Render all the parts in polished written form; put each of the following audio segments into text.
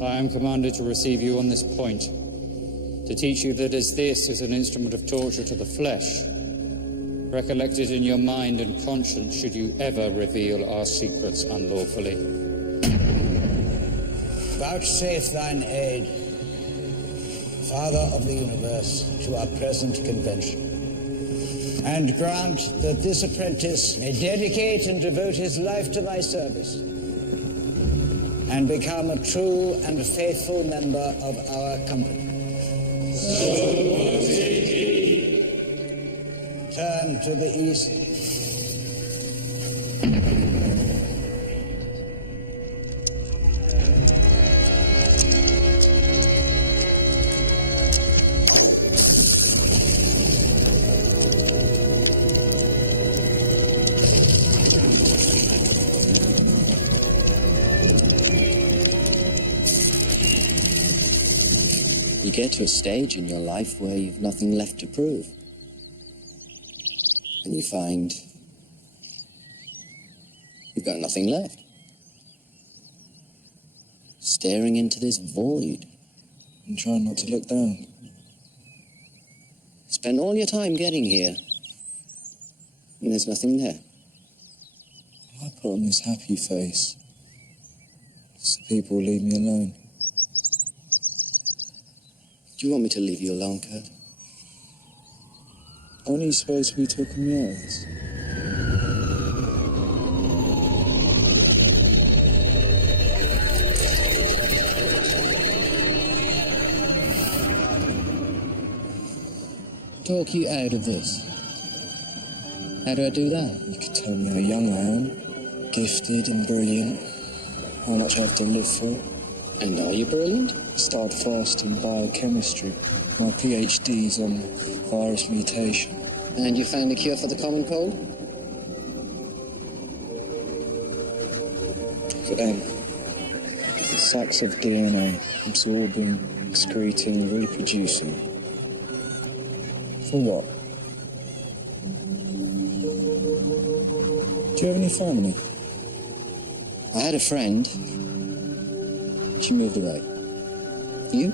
I am commanded to receive you on this point, to teach you that as this is an instrument of torture to the flesh, recollect it in your mind and conscience should you ever reveal our secrets unlawfully. Vouchsafe thine aid, Father of the universe, to our present convention, and grant that this apprentice may dedicate and devote his life to thy service, and become a true and faithful member of our company. Turn to the east. You get to a stage in your life where you've nothing left to prove. And you find you've got nothing left. Staring into this void. And trying not to look down. Spend all your time getting here, and there's nothing there. I put on this happy face, so people will leave me alone. Do you want me to leave you alone, Kurt? Aren't you supposed to be talking me out of this? Talk you out of this? How do I do that? You could tell me how young I am, gifted and brilliant, how much I have to live for. And are you brilliant? Started first in biochemistry. My PhD's on virus mutation. And you found a cure for the common cold? For them. Sacks of DNA, absorbing, excreting, reproducing. For what? Do you have any family? I had a friend. She moved away. You?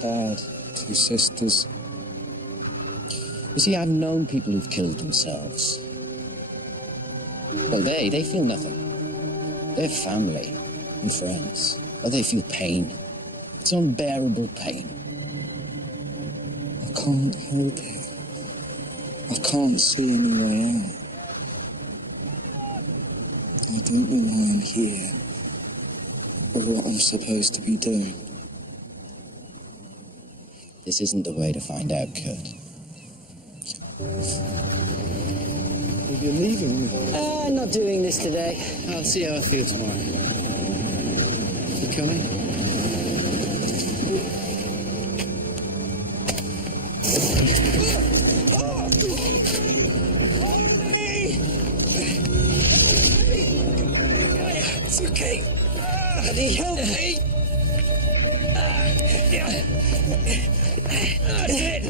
Dad, 2 sisters. You see, I've known people who've killed themselves. Well, they feel nothing. They're family and friends. But they feel pain. It's unbearable pain. I can't help it. I can't see any way out. I don't know why I'm here, or what I'm supposed to be doing. This isn't the way to find out, Kurt. You're leaving me? Not doing this today. I'll see how I feel tomorrow. You coming? It's okay. Buddy, help me. That's it.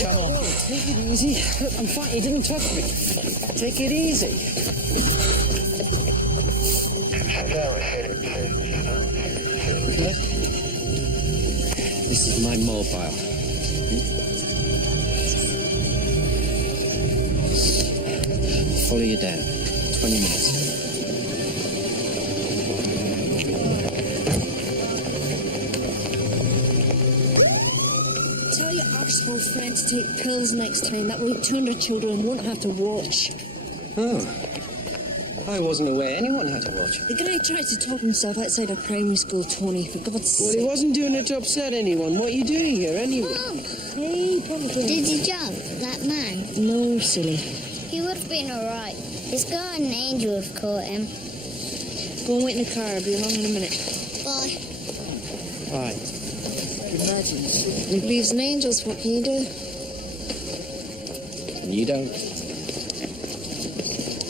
Come on. Take it easy. Look, I'm fine. You didn't touch me. Take it easy. Good. This is my mobile. Follow you down. 20 minutes. Tell your arsehole friend to take pills next time. That way 200 children won't have to watch. Oh. I wasn't aware anyone had to watch. The guy tried to talk himself outside of primary school, Tony, for God's sake. Well, he wasn't doing it to upset anyone. What are you doing here, anyway? Mom, hey, probably. Did he jump, that man? No, silly. He would have been all right. His guardian angel have caught him. Go and wait in the car. I'll be along in a minute. Bye. Bye. Imagine. He believes in angels. What can you do? And you don't?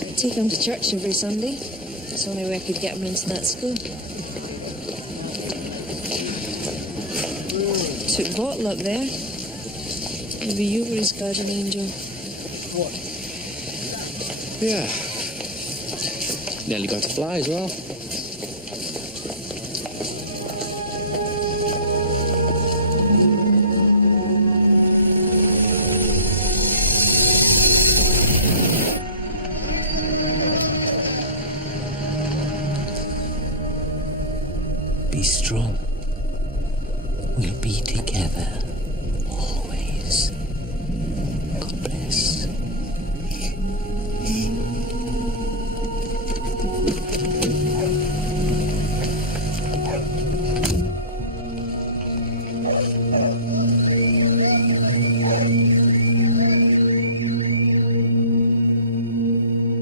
I take him to church every Sunday. It's the only way I could get him into that school. Took bottle up there. Maybe you were his guardian angel. What? Yeah. Nearly got to fly as well. Be strong. We'll be together. Always. God bless.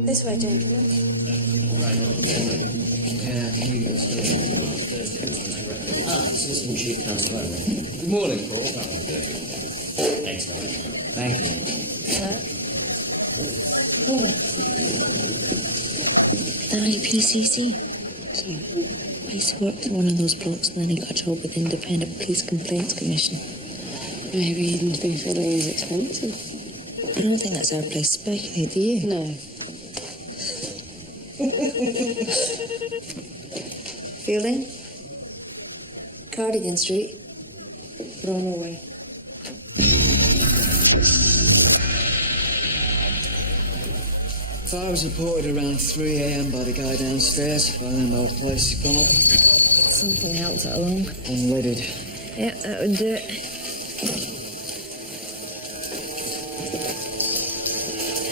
This way, gentlemen. Assistant Chief Constable. Good morning, Paul. Thanks, Doctor. Thank you. That IPCC? I used to work for one of those blocks and then he got a job with the Independent Police Complaints Commission. Maybe he didn't think filling is expensive. I don't think that's our place to speculate, do you? No. Fielding? Cardigan Street. We're on our way. Fire was reported around 3 a.m. by the guy downstairs. By then, the whole place had gone up. Something else along. Unleaded. Yeah, that would do it.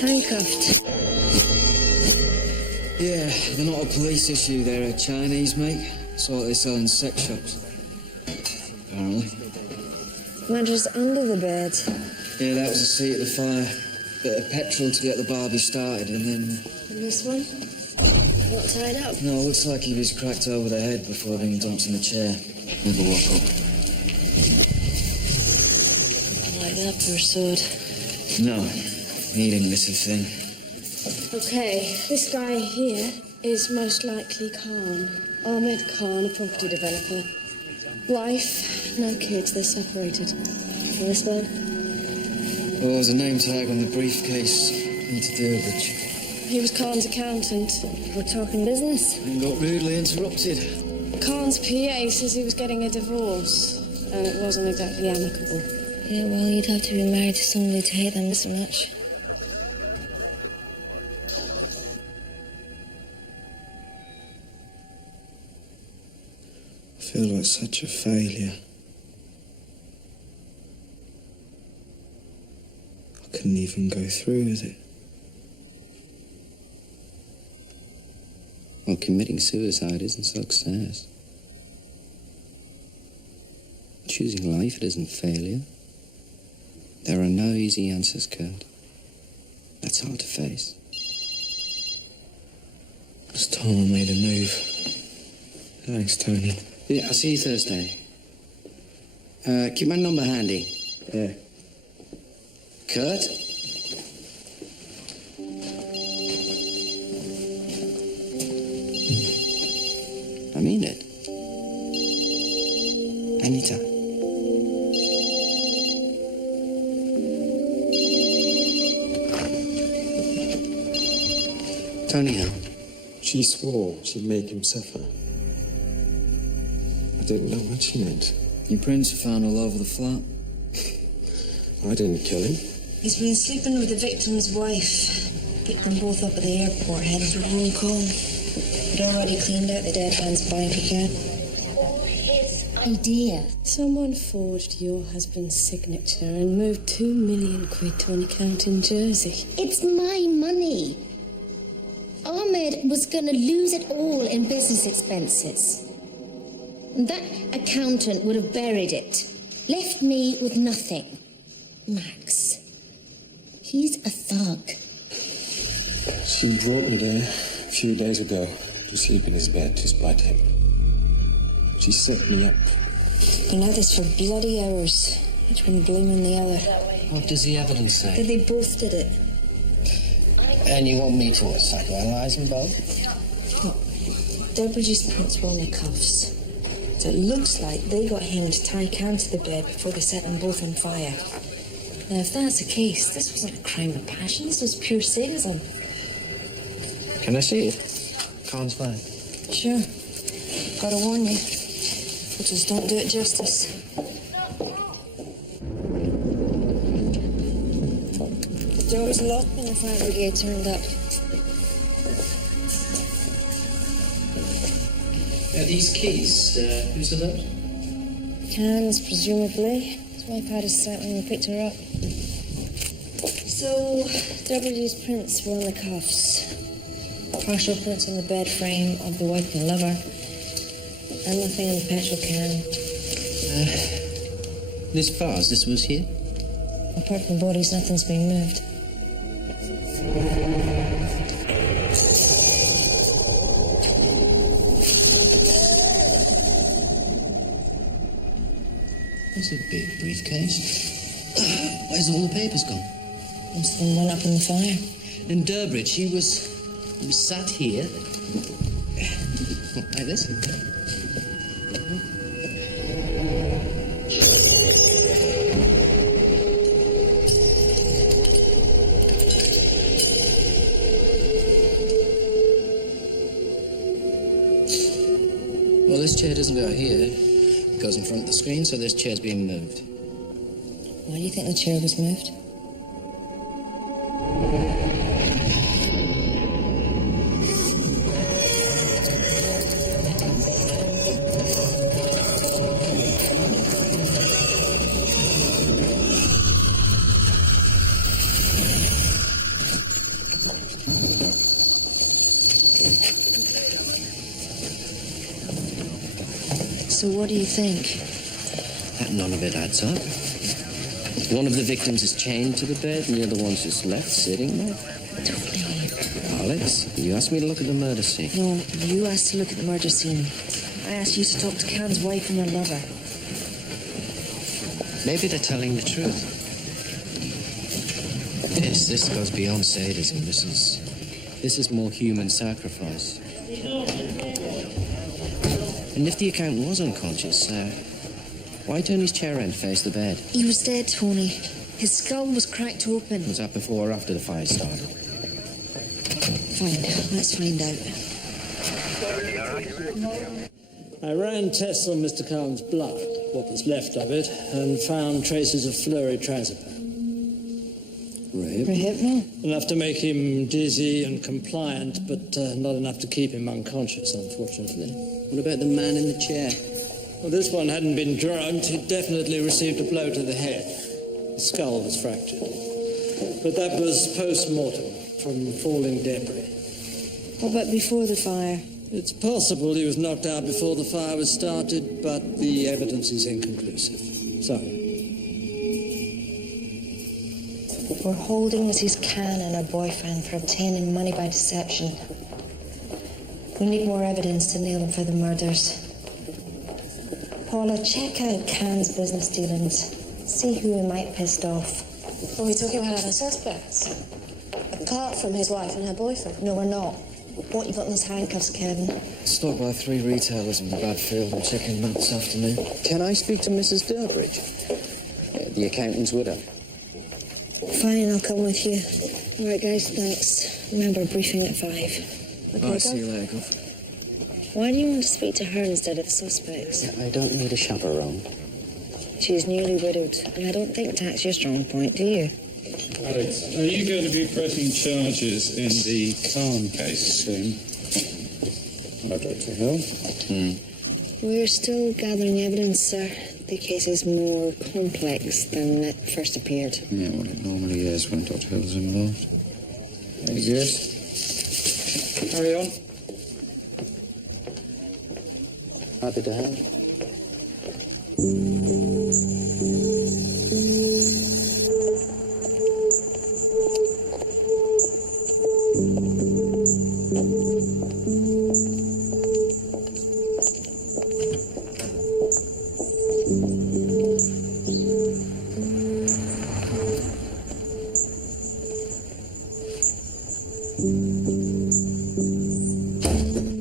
Handcuffed. Yeah, they're not a police issue. They're a Chinese, mate. That's what they sell in sex shops. Apparently. Mattress under the bed. Yeah, that was the seat of the fire. Bit of petrol to get the barbie started, and then... And this one? Not tied up. No, looks like he was cracked over the head before being dumped in the chair. Never woke up. Like that, poor sword. No, he didn't miss a thing. Okay, this guy here is most likely Khan. Ahmed Khan, a property developer. Wife, no kids, they're separated. And this man? Well, there was a name tag on the briefcase. Nothing to do with it. He was Khan's accountant. We're talking business. And got rudely interrupted. Khan's PA says he was getting a divorce, and it wasn't exactly amicable. Yeah, well, you'd have to be married to somebody to hate them so much. I feel like such a failure. I couldn't even go through with it. Well, committing suicide isn't success. Choosing life, it isn't failure. There are no easy answers, Kurt. That's hard to face. It's time I made a move. Thanks, Tony. Yeah, I'll see you Thursday. Keep my number handy. Yeah. Kurt? I mean it. Anytime. Tony, how? She swore she'd make him suffer. I didn't know what she meant. Your prints are found all over the flat. I didn't kill him. He's been sleeping with the victim's wife. Picked them both up at the airport, heading for Hong Kong. He'd already cleaned out the dead man's bank account. Idea. Someone forged your husband's signature and moved £2 million to an account in Jersey. It's my money. Ahmed was going to lose it all in business expenses. And that accountant would have buried it, left me with nothing. Max, he's a thug. She brought me there a few days ago to sleep in his bed to spite him. She set me up. Been at this for bloody hours. Each one blaming the other. What does the evidence say? That they both did it. And you want me to psychoanalyze them both? Debridge's prints were on the cuffs. So it looks like they got him to tie Karen to the bed before they set them both on fire. Now, if that's the case, this wasn't a crime of passion. This was pure sadism. Can I see it? Khan's fine. Sure. Gotta warn you. Photos don't do it justice. The door was locked when the fire brigade turned up. These keys, whose are those? Cans, presumably. His wife had us out when we picked her up. So, Deborah's prints were on the cuffs. Partial prints on the bed frame of the wife and lover. And nothing on the petrol can. This vase, this was here? Apart from bodies, nothing's been moved. That's a big briefcase. Where's all the papers gone? Must have been run up in the fire. And Durbridge, he was sat here. Like this. Well, this chair doesn't go here. It goes in front of the screen, so this chair's being moved. Why do you think the chair was moved? So what do you think? That none of it adds up. One of the victims is chained to the bed, and the other one's just left sitting there. Alex, you asked me to look at the murder scene. No, you asked to look at the murder scene. I asked you to talk to Khan's wife and her lover. Maybe they're telling the truth. This goes beyond sadism. This is more human sacrifice. And if the accountant was unconscious, why turn his chair around to face the bed? He was dead, Tony. His skull was cracked open. Was that before or after the fire started? Fine, let's find out. I ran tests on Mr. Khan's blood, what was left of it, and found traces of fluorotrazepam. Rehypnol? Enough to make him dizzy and compliant, but not enough to keep him unconscious, unfortunately. What about the man in the chair? Well, this one hadn't been drugged. He definitely received a blow to the head. The skull was fractured. But that was post-mortem, from falling debris. What about before the fire? It's possible he was knocked out before the fire was started, but the evidence is inconclusive. So, We're holding Mrs. Khan and her boyfriend for obtaining money by deception. We need more evidence to nail them for the murders. Paula, check out Khan's business dealings. See who he might have pissed off. Are we talking about other suspects? Apart from his wife and her boyfriend? No, we're not. What you got in those handcuffs, Kevin? Stopped by 3 retailers in Bradfield and checking them out this afternoon. Can I speak to Mrs. Durbridge? The accountant's widow. Fine, I'll come with you. All right, guys, thanks. Remember, briefing at 5. All right, see you later, Gov. Why do you want to speak to her instead of the suspects? I don't need a chaperone. She's newly widowed, and I don't think that's your strong point, do you? Alex, are you going to be pressing charges in the Khan case soon? Hello, Dr. Hill. We're still gathering evidence, sir. The case is more complex than it first appeared. Yeah, well, it normally is when Dr. Hill's involved. Very good. Carry on. Happy to help.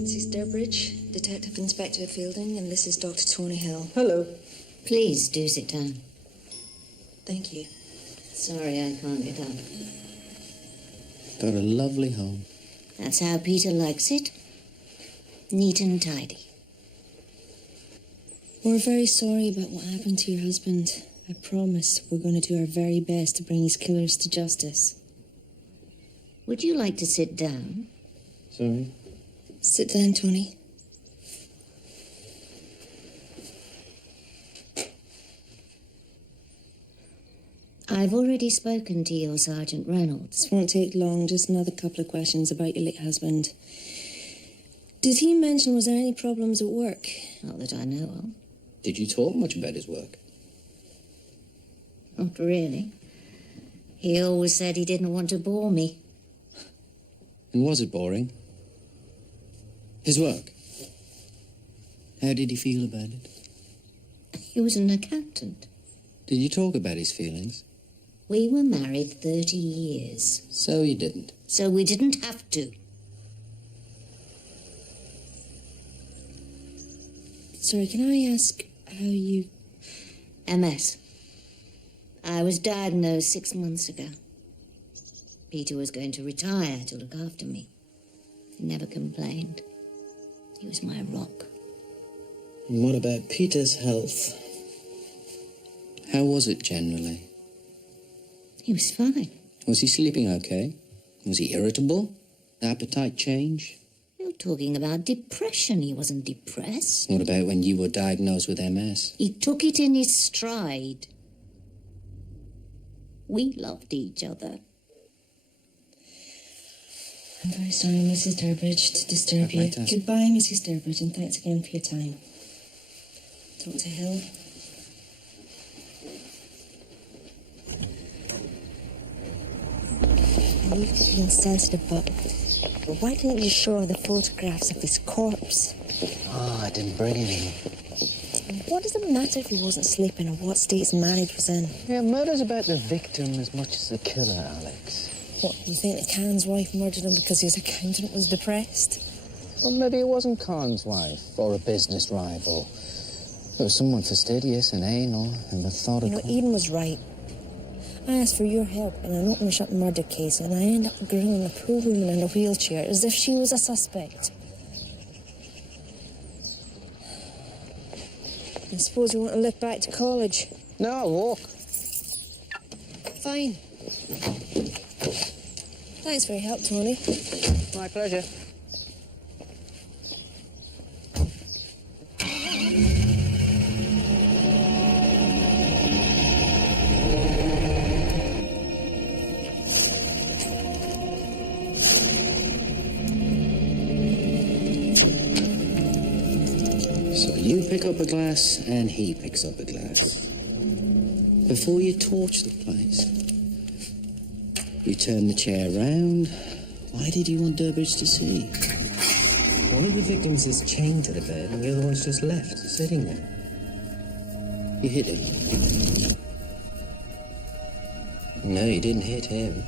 Mrs. Durbridge, Detective Inspector Fielding, and this is Dr. Tony Hill. hello. Please do sit down. Thank you. Sorry, I can't get up. Got a lovely home. That's how Peter likes it. Neat and tidy. We're very sorry about what happened to your husband. I promise we're going to do our very best to bring his killers to justice. Would you like to sit down? Sorry? Sit down, Tony. I've already spoken to your Sergeant Reynolds. This won't take long, just another couple of questions about your late husband. Did he mention, was there any problems at work? Not that I know of. Did you talk much about his work? Not really. He always said he didn't want to bore me. And was it boring? His work? How did he feel about it? He was an accountant. Did you talk about his feelings? We were married 30 years. So you didn't? So we didn't have to. Sorry, can I ask how you... MS. I was diagnosed 6 months ago. Peter was going to retire to look after me. He never complained. He was my rock. And what about Peter's health? How was it generally? He was fine. Was he sleeping okay? Was he irritable? Appetite change? You're talking about depression. He wasn't depressed. What about when you were diagnosed with MS? He took it in his stride. We loved each other. I'm very sorry, Mrs. Durbridge, to disturb you. Goodbye, Mrs. Durbridge, and thanks again for your time. Talk to Hill. You've been sensitive, but why didn't you show her the photographs of his corpse? Oh, I didn't bring any. What does it matter if he wasn't sleeping or what state his marriage was in? Yeah, murder's about the victim as much as the killer, Alex. What, you think that Khan's wife murdered him because his accountant was depressed? Well, maybe it wasn't Khan's wife or a business rival. It was someone fastidious and anal and methodical. You know, Eden was right. I asked for your help in an open shut murder case, and I ended up grilling a poor woman in a wheelchair as if she was a suspect. I suppose you want to look back to college. No, I'll walk. Fine. Thanks for your help, Tony. My pleasure. You pick up a glass, and he picks up a glass. Before you torch the place, you turn the chair round. Why did you want Durbridge to see? One of the victims is chained to the bed, and the other one's just left, sitting there. You hit him. No, you didn't hit him.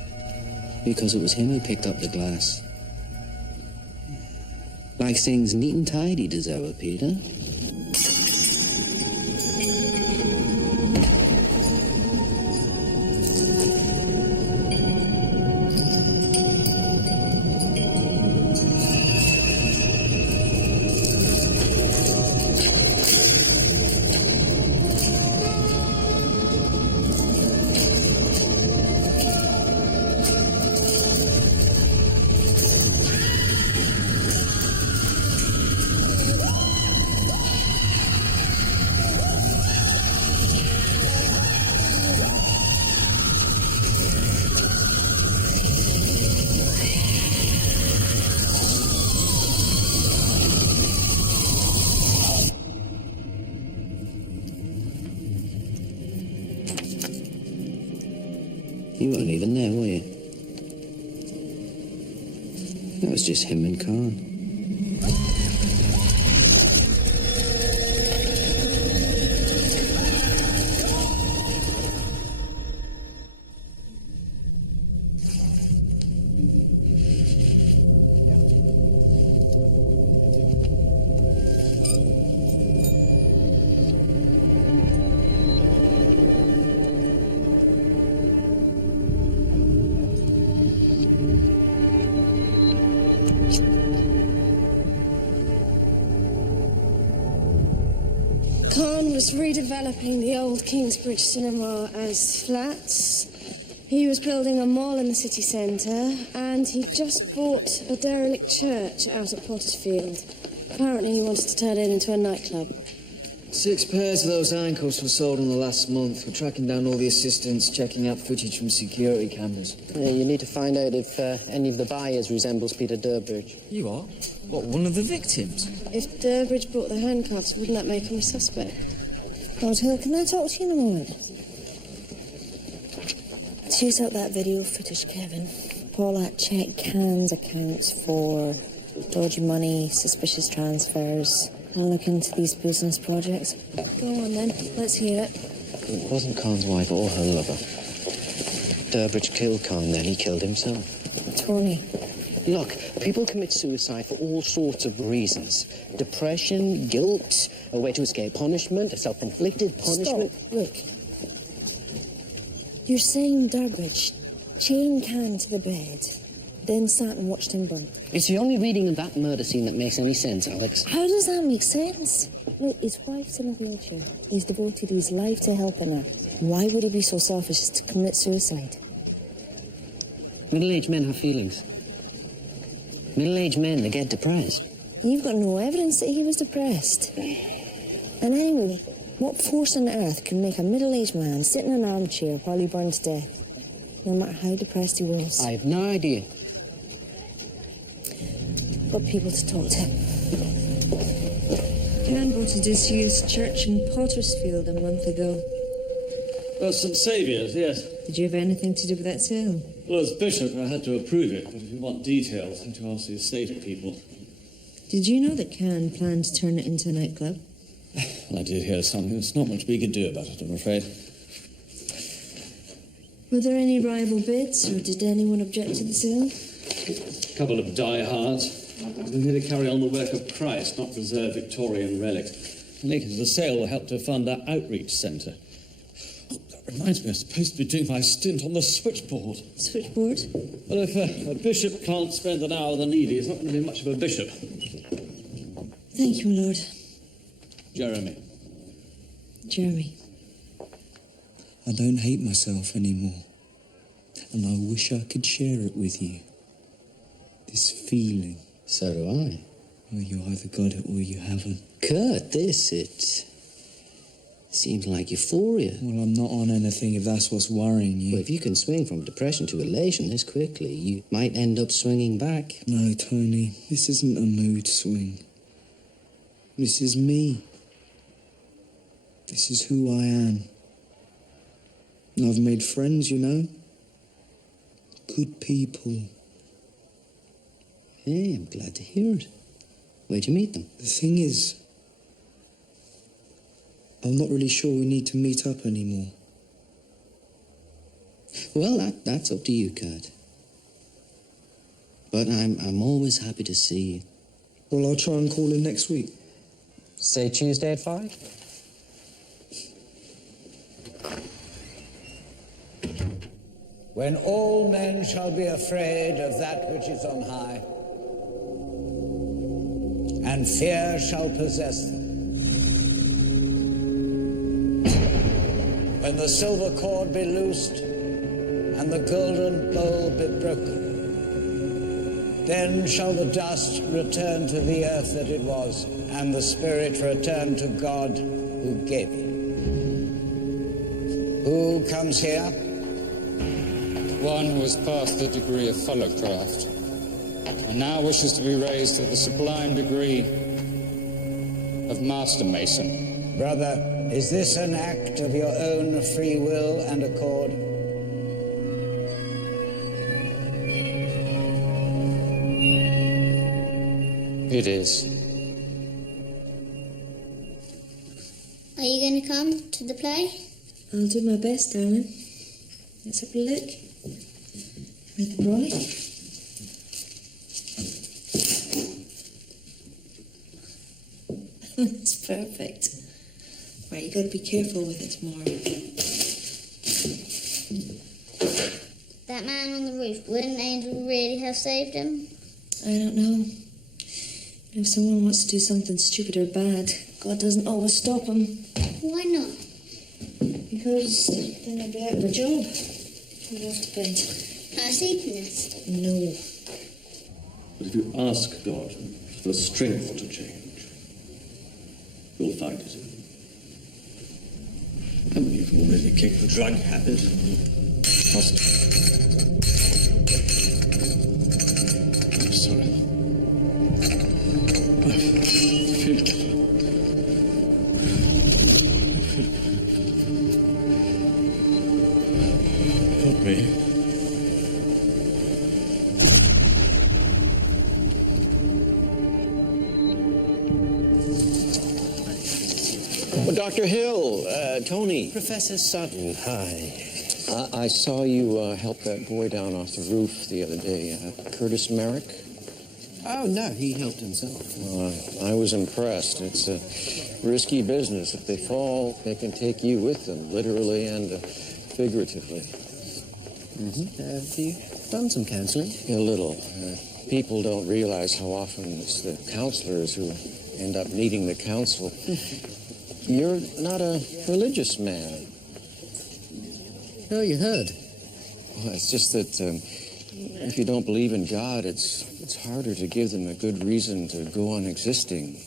Because it was him who picked up the glass. Likes things neat and tidy, does our Peter? You weren't even there, were you? That was just him and Khan. was redeveloping the old Kingsbridge cinema as flats. He was building a mall in the city centre, and he just bought a derelict church out at Pottersfield. Apparently he wanted to turn it into a nightclub. 6 pairs of those ankles were sold in the last month. We're tracking down all the assistants, checking out footage from security cameras. Yeah, you need to find out if any of the buyers resembles Peter Durbridge. You are? What, one of the victims? If Durbridge bought the handcuffs, wouldn't that make him a suspect? Lord Hill, can I talk to you in a moment? Choose out that video footage, Kevin. Paula checked Can's accounts for dodgy money, suspicious transfers. I'll look into these business projects. Go on then, let's hear it. It wasn't Khan's wife or her lover. Durbridge killed Khan, then he killed himself. Tony. Look, people commit suicide for all sorts of reasons. Depression, guilt, a way to escape punishment, a self-inflicted punishment. Stop. Look. You're saying Durbridge chained Can to the bed, then sat and watched him burn. It's the only reading of that murder scene that makes any sense, Alex. How does that make sense? Look, his wife's in a wheelchair. He's devoted his life to helping her. Why would he be so selfish as to commit suicide? Middle-aged men have feelings. Middle-aged men, they get depressed. You've got no evidence that he was depressed. And anyway, what force on earth can make a middle-aged man sit in an armchair while he burns to death, no matter how depressed he was? I have no idea. Got people to talk to. Can bought a disused church in Pottersfield a month ago. Well, St Saviour's, yes. Did you have anything to do with that sale? Well, as bishop, I had to approve it, but if you want details, I have to ask the estate people. Did you know that Can planned to turn it into a nightclub? I did hear something. There's not much we can do about it, I'm afraid. Were there any rival bids, or did anyone object to the sale? A couple of diehards. We're here to carry on the work of Christ, not preserve Victorian relics. And later, the sale will help to fund our outreach centre. Oh, that reminds me, I'm supposed to be doing my stint on the switchboard. Switchboard? Well, if a bishop can't spend an hour with the needy, he's not going to be much of a bishop. Thank you, my lord. Jeremy. Jeremy. I don't hate myself anymore. And I wish I could share it with you. This feeling. So do I. Well, you either got it or you haven't. Kurt, it seems like euphoria. Well, I'm not on anything if that's what's worrying you. Well, if you can swing from depression to elation this quickly, you might end up swinging back. No, Tony, this isn't a mood swing. This is me. This is who I am. And I've made friends, you know. Good people. Hey, I'm glad to hear it. Where'd you meet them? The thing is, I'm not really sure we need to meet up anymore. Well, that's up to you, Kurt. But I'm always happy to see you. Well, I'll try and call in next week. Say Tuesday at 5? When all men shall be afraid of that which is on high, and fear shall possess them. When the silver cord be loosed, and the golden bowl be broken, then shall the dust return to the earth that it was, and the spirit return to God who gave it. Who comes here? One who has passed the degree of fellowcraft, and now wishes to be raised to the sublime degree of master mason. Brother, is this an act of your own free will and accord? It is. Are you going to come to the play? I'll do my best, darling. Let's have a look. With the brolly. That's perfect. Right, you got to be careful with it tomorrow. That man on the roof, wouldn't an angel really have saved him? I don't know. If someone wants to do something stupid or bad, God doesn't always stop them. Why Because then I'd be out of a job. I'd have to bed. A Satanist? No. But if you ask God for the strength to change, you'll find it. I mean, you've already kicked the drug habit. Must. I'm sorry. I feel it. Help me. Well, Dr. Hill, Tony. Professor Sutton. Hi. I saw you help that boy down off the roof the other day, Curtis Merrick. Oh, no, he helped himself. I was impressed. It's a risky business. If they fall, they can take you with them, literally and figuratively. Mm-hmm. Have you done some counseling? A little. People don't realize how often it's the counselors who end up needing the counsel. You're not a religious man. No, you heard. Well, it's just that if you don't believe in God, it's harder to give them a good reason to go on existing.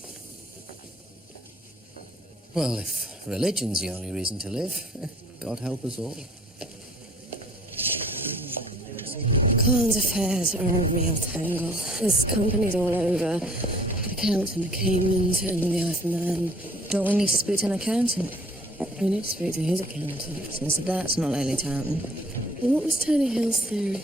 Well, if religion's the only reason to live, God help us all. Khan's affairs are a real tangle. There's companies all over. Accounts in the Caymans and the Isle of Man. Don't we need to speak to an accountant? We need to speak to his accountant. Since that's not likely to happen. What was Tony Hill's theory?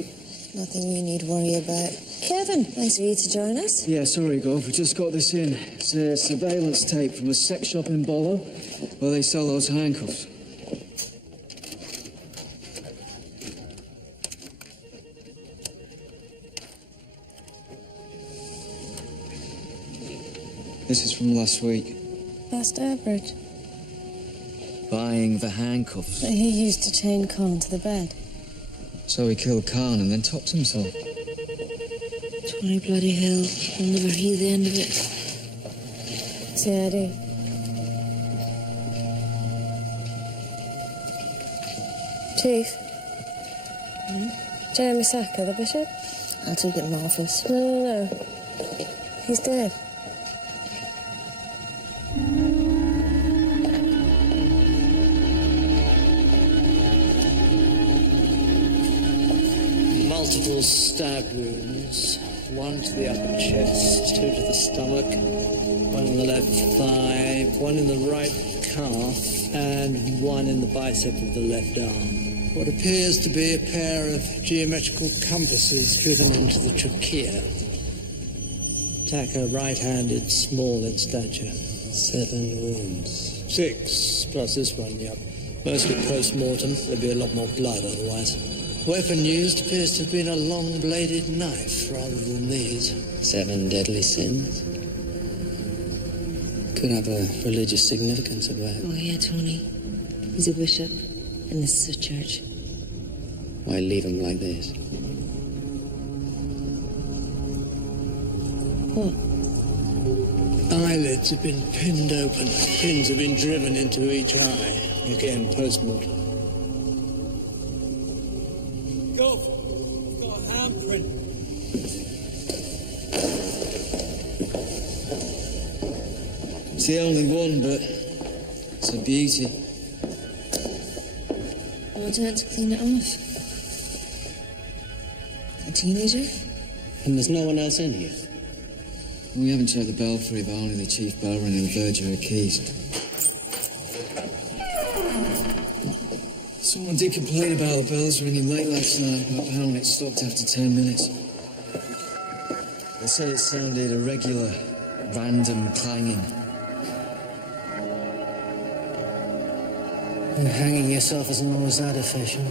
Nothing you need worry about. Kevin, nice of you to join us. Yeah, sorry, Gov. We just got this in. It's a surveillance tape from a sex shop in Bollow where they sell those handcuffs. This is from last week. That's Durbridge. Buying the handcuffs. That he used to chain Khan to the bed. So he killed Khan and then topped himself. Tony bloody Hill. I'll never hear the end of it. See, I do. Chief. Jeremy Sacker, the bishop? I took it in my office. No. He's dead. Multiple stab wounds, one to the upper chest, two to the stomach, one in the left thigh, one in the right calf, and one in the bicep of the left arm. What appears to be a pair of geometrical compasses driven into the trachea. Attacker right-handed, small in stature. 7 wounds. 6, plus this one, yep. Mostly post-mortem. There'd be a lot more blood otherwise. Weapon used appears to have been a long-bladed knife rather than these. 7 deadly sins. Could have a religious significance about it. Oh, yeah, Tony. He's a bishop, and this is a church. Why leave him like this? What? Eyelids have been pinned open. Pins have been driven into each eye. Again, post-mortem. Gov, we've got a handprint. It's the only one, but it's a beauty. Why do you have to clean it off? A teenager? And there's no one else in here. We haven't checked the belfry, but only the chief bellman and the verger of keys. Someone did complain about the bells ringing late last night, but apparently it stopped after 10 minutes. They said it sounded irregular, random clanging. You're hanging yourself as an Orzada fashion.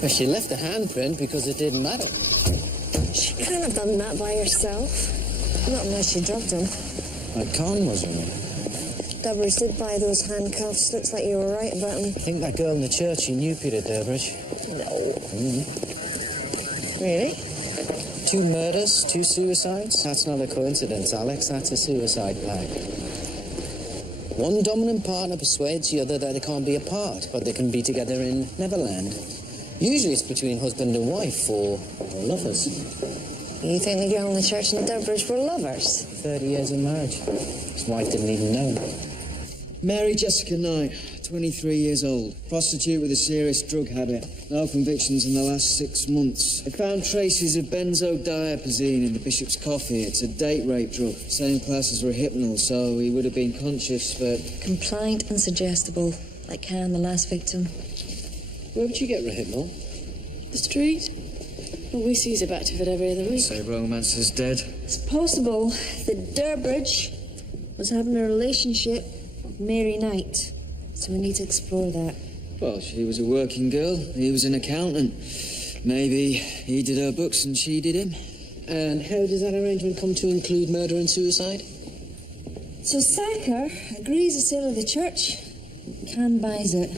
Well, she left a handprint because it didn't matter. She couldn't have done that by herself. Not unless she drugged him. Like Con was in it. Durbridge did buy those handcuffs. Looks like you were right about them. I think that girl in the church, she knew Peter Durbridge. No. Really? 2 murders, 2 suicides? That's not a coincidence, Alex. That's a suicide pact. One dominant partner persuades the other that they can't be apart, but they can be together in Neverland. Usually it's between husband and wife or lovers. You think the girl in the church in Durbridge were lovers? 30 years of marriage. His wife didn't even know him. Mary Jessica Knight, 23 years old. Prostitute with a serious drug habit. No convictions in the last 6 months. They found traces of benzodiazepine in the bishop's coffee. It's a date rape drug. Same class as Rohypnol, so he would have been conscious, but... Compliant and suggestible, like Karen, the last victim. Where would you get Rohypnol? The street? Well, we sees it back to it every other week. Say romance is dead. It's possible that Durbridge was having a relationship with Mary Knight, so we need to explore that. Well, she was a working girl. He was an accountant. Maybe he did her books and she did him. And how does that arrangement come to include murder and suicide? So Sacker agrees to sale of the church. Can buys it.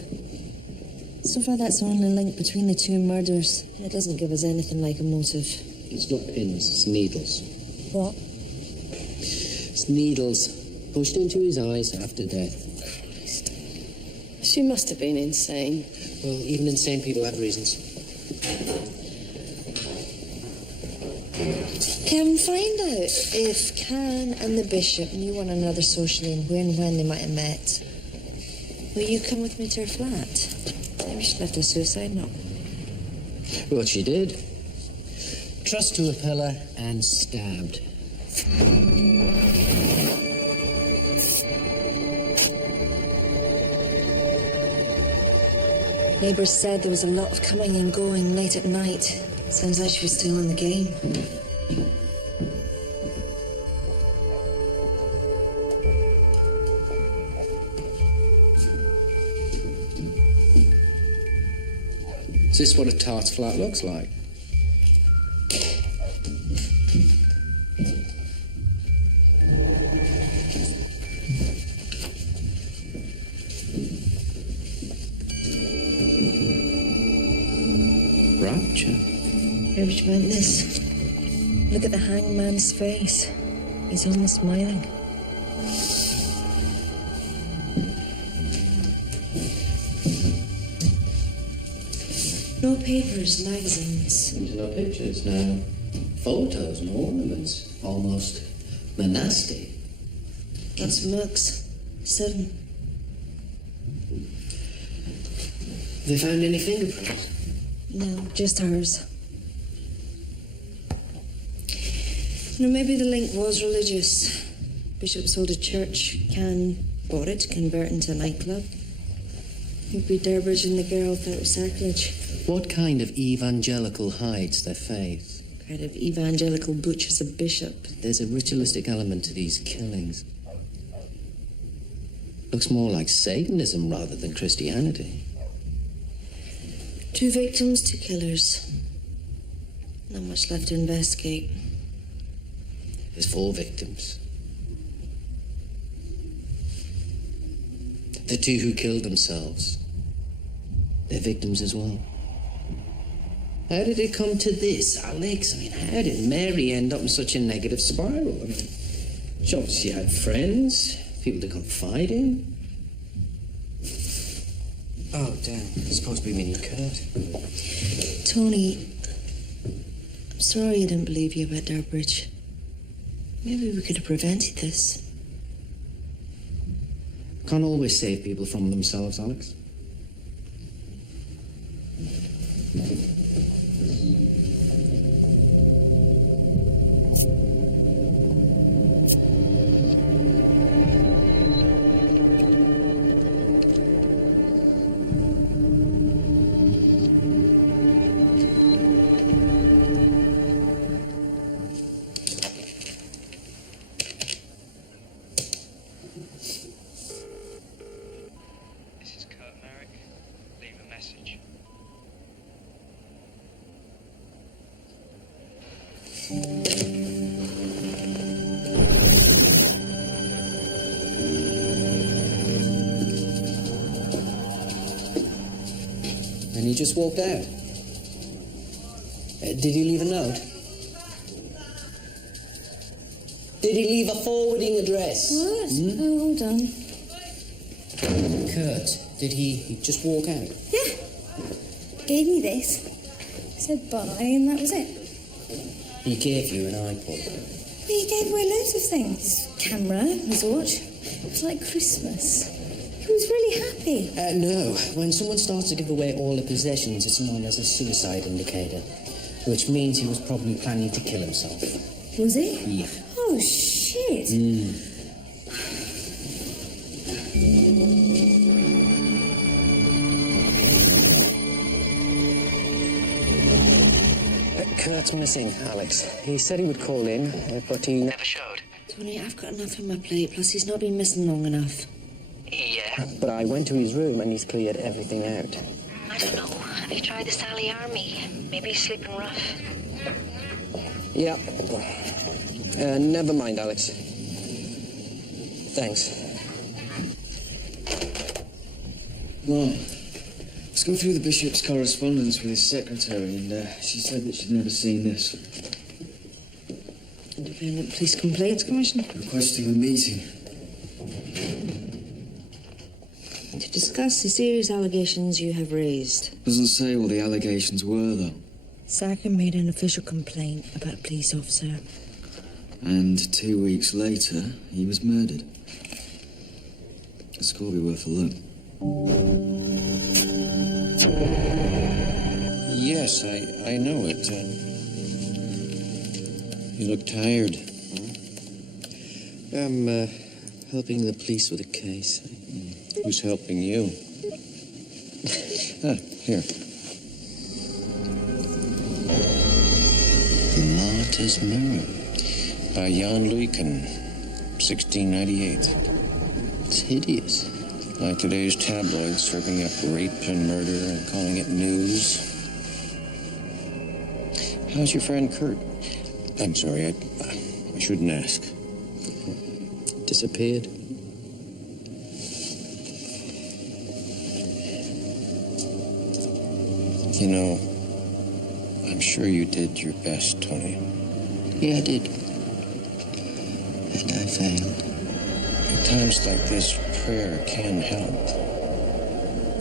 So far, that's the only link between the 2 murders. It doesn't give us anything like a motive. It's not pins, it's needles. What? It's needles pushed into his eyes after death. She must have been insane. Well, even insane people have reasons. Can find out if Can and the bishop knew one another socially and where and when they might have met. Will you come with me to her flat? Maybe she left a suicide note. Well, she did. Trussed to a pillar and stabbed. Neighbours said there was a lot of coming and going late at night. Sounds like she was still in the game. Is this what a tart's flat looks like? Rapture. Maybe she meant this. Look at the hangman's face. He's almost smiling. No papers, magazines. There's no pictures, no photos, no ornaments. Almost monastic. Lots of mugs. 7. They found any fingerprints? No, just hers. Maybe the link was religious. Bishop sold a church. Can bought it to convert into a nightclub. Maybe Durbridge and the girl thought it was sacrilege. What kind of evangelical hides their faith? Kind of evangelical butchers a bishop. There's a ritualistic element to these killings. Looks more like Satanism rather than Christianity. 2 victims, 2 killers. Not much left to investigate. There's 4 victims. The 2 who killed themselves. They're victims as well. How did it come to this, Alex? I mean, how did Mary end up in such a negative spiral? I mean, she obviously had friends, people to confide in. Oh, damn. It's supposed to be me and Kurt. Tony, I'm sorry I didn't believe you about Durbridge. Maybe we could have prevented this. Can't always save people from themselves, Alex. And he just walked out. Did he leave a note? Did he leave a forwarding address? What? Oh, hold on. Kurt, did he just walk out? Yeah. Gave me this. Said bye, and that was it. He gave you an iPod. Well, he gave away loads of things. Camera, his watch. It was like Christmas. He was really happy. No. When someone starts to give away all their possessions, it's known as a suicide indicator, which means he was probably planning to kill himself. Was he? Yeah. Oh, shit. Kurt's missing, Alex. He said he would call in, but he never showed. Tony, I've got enough on my plate, plus he's not been missing long enough. Yeah. But I went to his room and he's cleared everything out. I don't know. Have you tried the Sally Army? Maybe he's sleeping rough. Yeah. Never mind, Alex. Thanks. Well, let's go through the bishop's correspondence with his secretary, and she said that she'd never seen this. Independent Police Complaints Commission? Requesting a meeting. To discuss the serious allegations you have raised. Doesn't say what the allegations were, though. Sacker made an official complaint about a police officer. And 2 weeks later, he was murdered. This could be worth a look. Yes, I know it. You look tired. I'm helping the police with a case. Who's helping you? Here. The Martyr's Mirror by Jan Luyken, 1698. It's hideous. Like today's tabloids serving up rape and murder and calling it news. How's your friend Kurt? I'm sorry, I shouldn't ask. Disappeared. You know, I'm sure you did your best, Tony. Yeah, I did. And I failed. At times like this, prayer can help.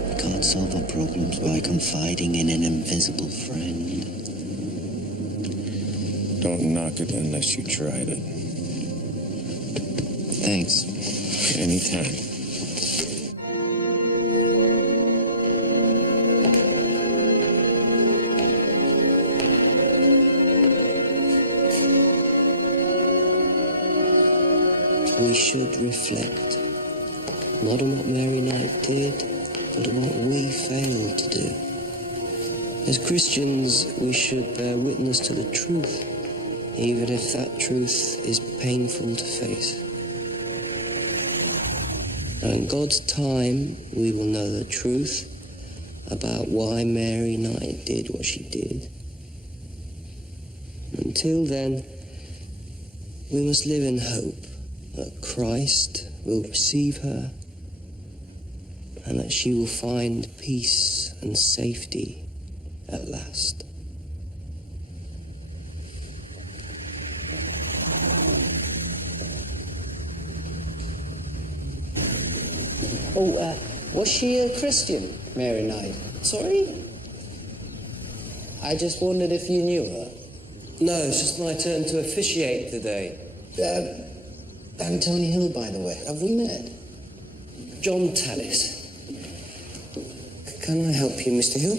We can't solve our problems by confiding in an invisible friend. Don't knock it unless you tried it. Thanks. Anytime. We should reflect, not on what Mary Knight did, but on what we failed to do. As Christians, we should bear witness to the truth, even if that truth is painful to face. Now, in God's time, we will know the truth about why Mary Knight did what she did. Until then, we must live in hope that Christ will receive her and that she will find peace and safety at last. Oh, was she a Christian, Mary Knight? Sorry? I just wondered if you knew her. No, it's just my turn to officiate today. I'm Tony Hill, by the way. Have we met? John Tallis. Can I help you, Mr. Hill?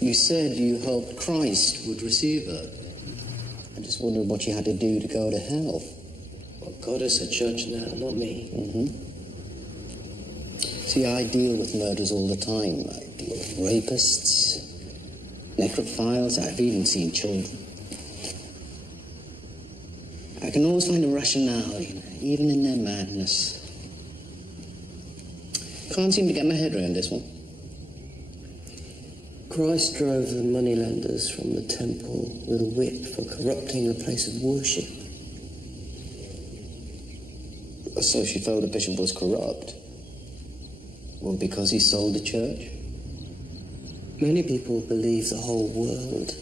You said you hoped Christ would receive her. I just wondered what you had to do to go to hell. Well, God is a judge now, not me. See, I deal with murders all the time. I deal with rapists, necrophiles. I've even seen children. I can always find a rationale, even in their madness. Can't seem to get my head around this one. Christ drove the moneylenders from the temple with a whip for corrupting a place of worship. So she felt the bishop was corrupt? Well, because he sold the church? Many people believe the whole world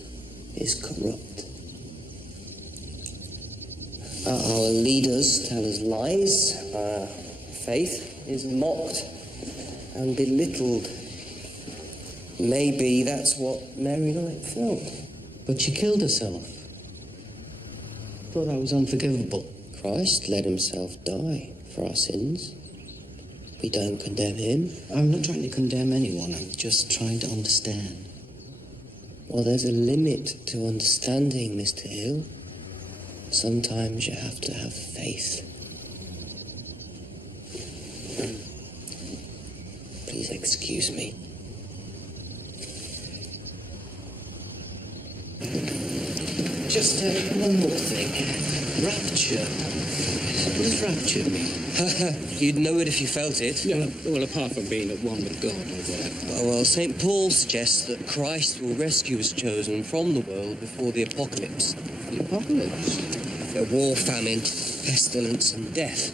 is corrupt. Our leaders tell us lies. Our faith is mocked and belittled. Maybe that's what Mary Knight felt. But she killed herself. Thought that was unforgivable. Christ let himself die for our sins. We don't condemn him. I'm not trying to condemn anyone. I'm just trying to understand. Well, there's a limit to understanding, Mr. Hill. Sometimes you have to have faith. Please excuse me. Just one more thing. Rapture. What does rapture mean? You'd know it if you felt it. Yeah, well, apart from being at one with God or whatever. Well, St. Paul suggests that Christ will rescue his chosen from the world before the apocalypse. The apocalypse? War, famine, pestilence, and death.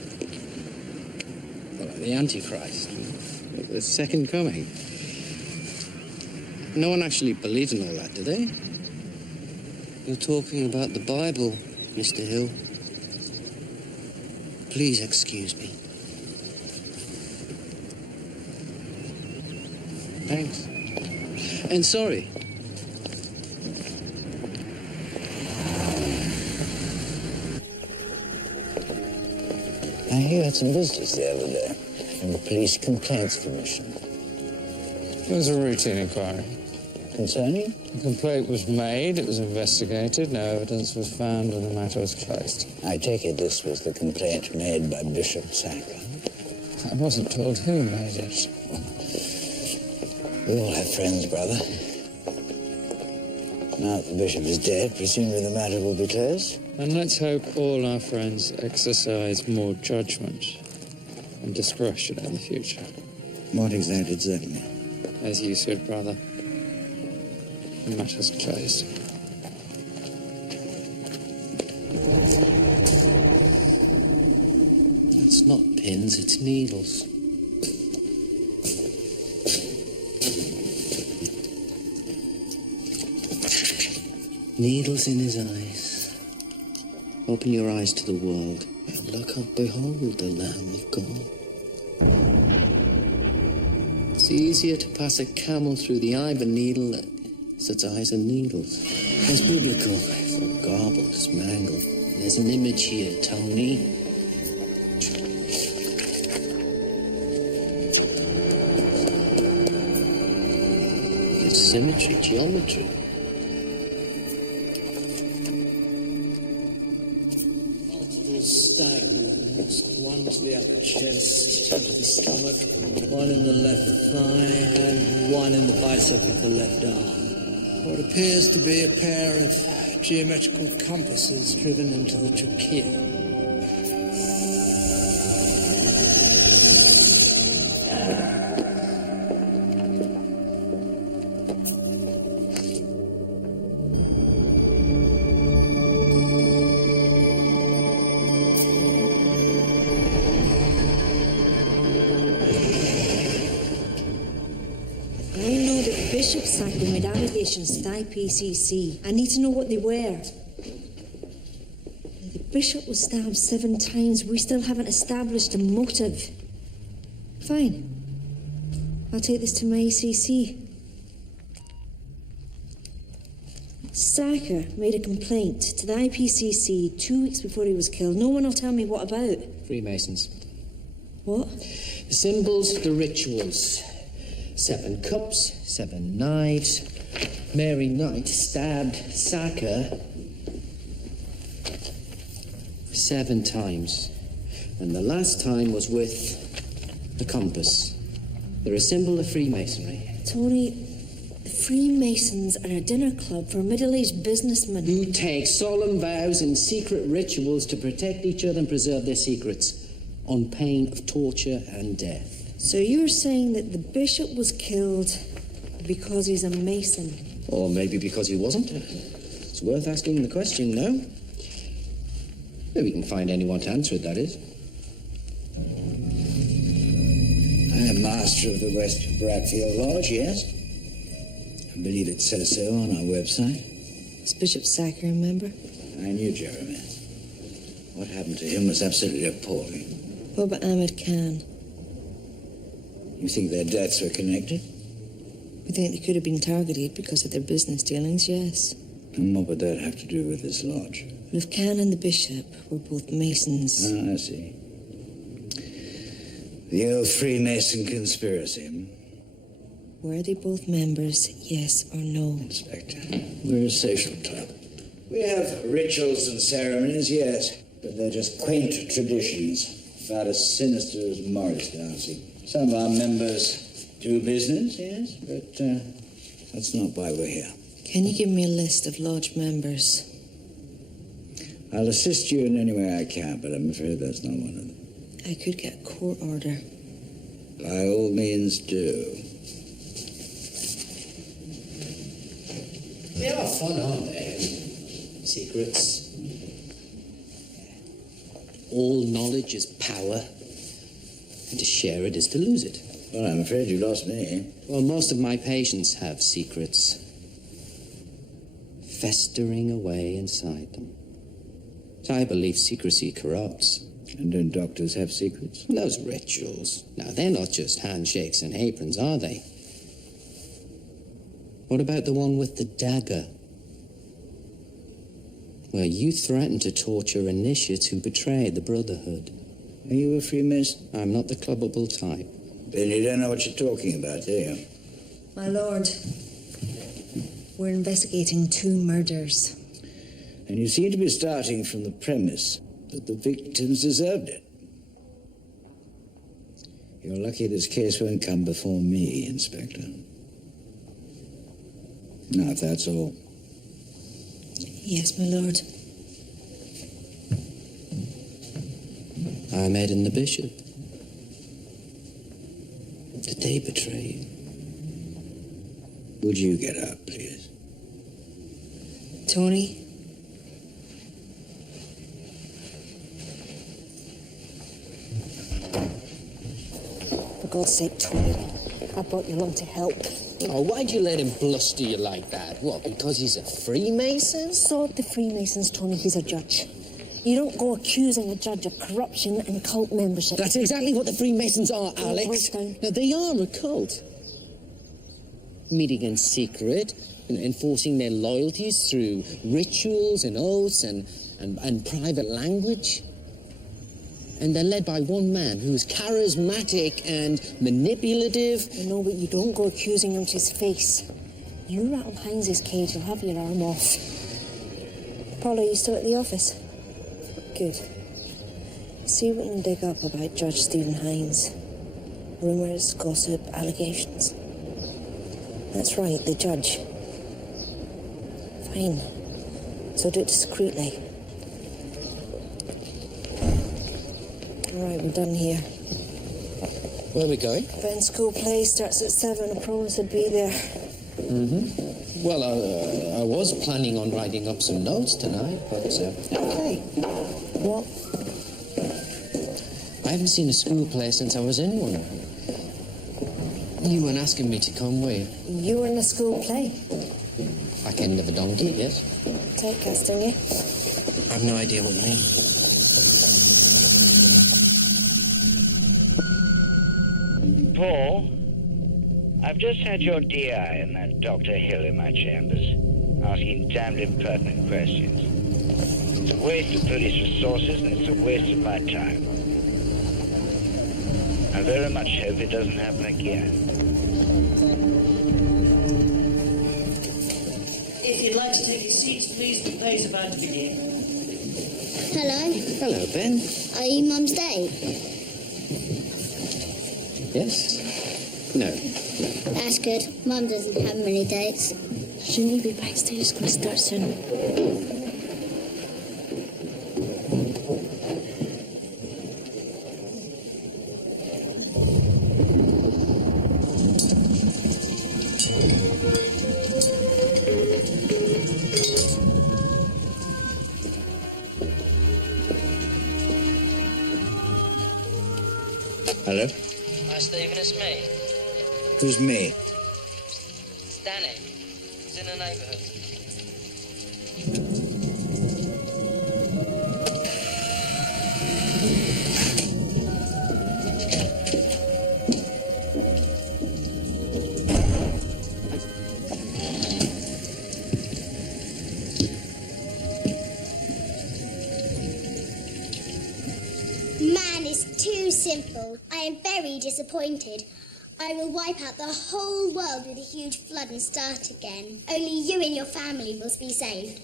Well, the Antichrist. The second coming. No one actually believes in all that, do they? You're talking about the Bible, Mr. Hill. Please excuse me. Thanks. And sorry. I hear had some visitors the other day from the Police Complaints Commission. It was a routine inquiry. Concerning? The complaint was made, it was investigated, no evidence was found, and the matter was closed. I take it this was the complaint made by Bishop Sacker. I wasn't told who made it. We all have friends, brother. Now that the bishop is dead, presumably the matter will be closed. And let's hope all our friends exercise more judgment and discretion in the future. What exactly does that mean? As you said, brother, the matter's closed. It's not pins, it's needles. Needles in his eyes. Open your eyes to the world. And look up, behold the Lamb of God. It's easier to pass a camel through the eye of a needle than such eyes are needles. It's biblical. It's all garbled, it's mangled. There's an image here, Tony. It's symmetry, geometry. Stag wounds, one to the upper chest, two to the stomach, one in the left thigh, and one in the bicep of the left arm. What appears to be a pair of geometrical compasses driven into the trachea. Bishop Sacker made allegations to the IPCC. I need to know what they were. The bishop was stabbed 7 times. We still haven't established a motive. Fine. I'll take this to my ACC. Sacker made a complaint to the IPCC 2 weeks before he was killed. No one will tell me what about. Freemasons. What? The symbols, the rituals. 7 cups, 7 knives. Mary Knight stabbed Sacker 7 times. And the last time was with the compass. They're a symbol of Freemasonry. Tony, the Freemasons are a dinner club for middle-aged businessmen who take solemn vows and secret rituals to protect each other and preserve their secrets on pain of torture and death. So you're saying that the bishop was killed because he's a Mason? Or maybe because he wasn't. It's worth asking the question, no? Maybe we can find anyone to answer it, that is. I am master of the West Bradfield Lodge, yes. I believe it says so on our website. Is Bishop Sacker a member? I knew Jeremy. What happened to him was absolutely appalling. What about Ahmed Khan? You think their deaths were connected? We think they could have been targeted because of their business dealings, yes. And what would that have to do with this lodge? Well, if Khan and the bishop were both Masons... Ah, I see. The E03 Mason conspiracy. Were they both members, yes or no? Inspector, we're a social club. We have rituals and ceremonies, yes, but they're just quaint traditions, about as sinister as Morris dancing. Some of our members do business, yes, but that's not why we're here. Can you give me a list of lodge members? I'll assist you in any way I can, but I'm afraid that's not one of them. I could get a court order. By all means, do. They are fun, aren't they? Secrets. All knowledge is power, and to share it is to lose it. Well, I'm afraid you lost me. Well, most of my patients have secrets festering away inside them. So I believe secrecy corrupts. And don't doctors have secrets? Those rituals. Now, they're not just handshakes and aprons, are they? What about the one with the dagger? Well, you threatened to torture initiates who betrayed the Brotherhood. Are you a Freemason? I'm not the clubbable type. Then you don't know what you're talking about, do you? My lord, we're investigating 2 murders. And you seem to be starting from the premise that the victims deserved it. You're lucky this case won't come before me, Inspector. Now, if that's all. Yes, my lord. Ahmed and the bishop. Did they betray you? Would you get up, please? Tony? For God's sake, Tony, I brought you along to help. Oh, why'd you let him bluster you like that? What, because he's a Freemason? Sort the Freemasons, Tony. He's a judge. You don't go accusing a judge of corruption and cult membership. That's exactly what the Freemasons are, Alex. Now, they are a cult. Meeting in secret, enforcing their loyalties through rituals and oaths and private language. And they're led by one man who's charismatic and manipulative. I know, but you don't go accusing him to his face. You rattle Heinz's cage, you'll have your arm off. Paul, are you still at the office? Good. See what you can dig up about Judge Stephen Hines. Rumours, gossip, allegations. That's right, the judge. Fine. So do it discreetly. All right, we're done here. Where are we going? Ben's school play starts at 7. I promised I'd be there. Mm-hmm. Well, I was planning on writing up some notes tonight, but... Okay. What? I haven't seen a school play since I was in one. You weren't asking me to come, were you? You were in a school play? Back end of a donkey, yes. Typecasting you? I've no idea what you mean. Paul, I've just had your DI and that Dr. Hill in my chambers, asking damned impertinent questions. It's a waste of police resources and it's a waste of my time. I very much hope it doesn't happen again. If you'd like to take your seats, please, the play's about to begin. Hello? Hello, Ben. Are you Mum's date? Yes? No. That's good. Mum doesn't have many dates. Shouldn't you be backstage? It's going to start soon. Hello? Hi, Stephen, it's me. Who's me? It's Danny. He's in the neighbourhood. too simple. I am very disappointed. I will wipe out the whole world with a huge flood and start again. Only you and your family will be saved.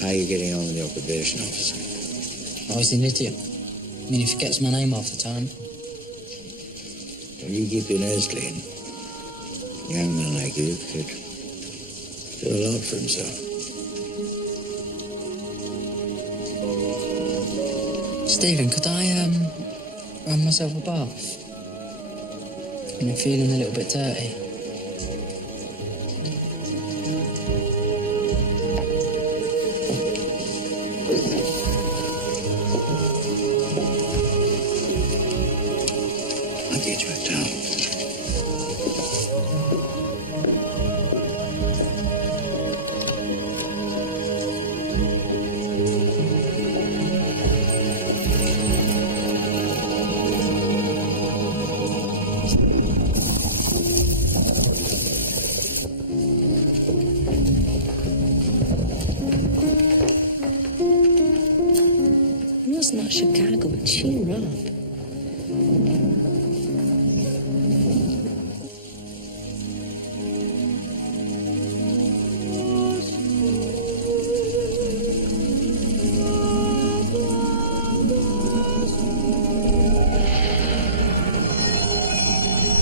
How are you getting on with your probation officer? Oh, he's an idiot. I mean, he forgets my name half the time. Well, you keep your nose clean. A young man like you could do a lot for himself. Stephen, could I, run myself a bath? I'm feeling a little bit dirty. I'll get you a towel. It's not Chicago, but cheer up.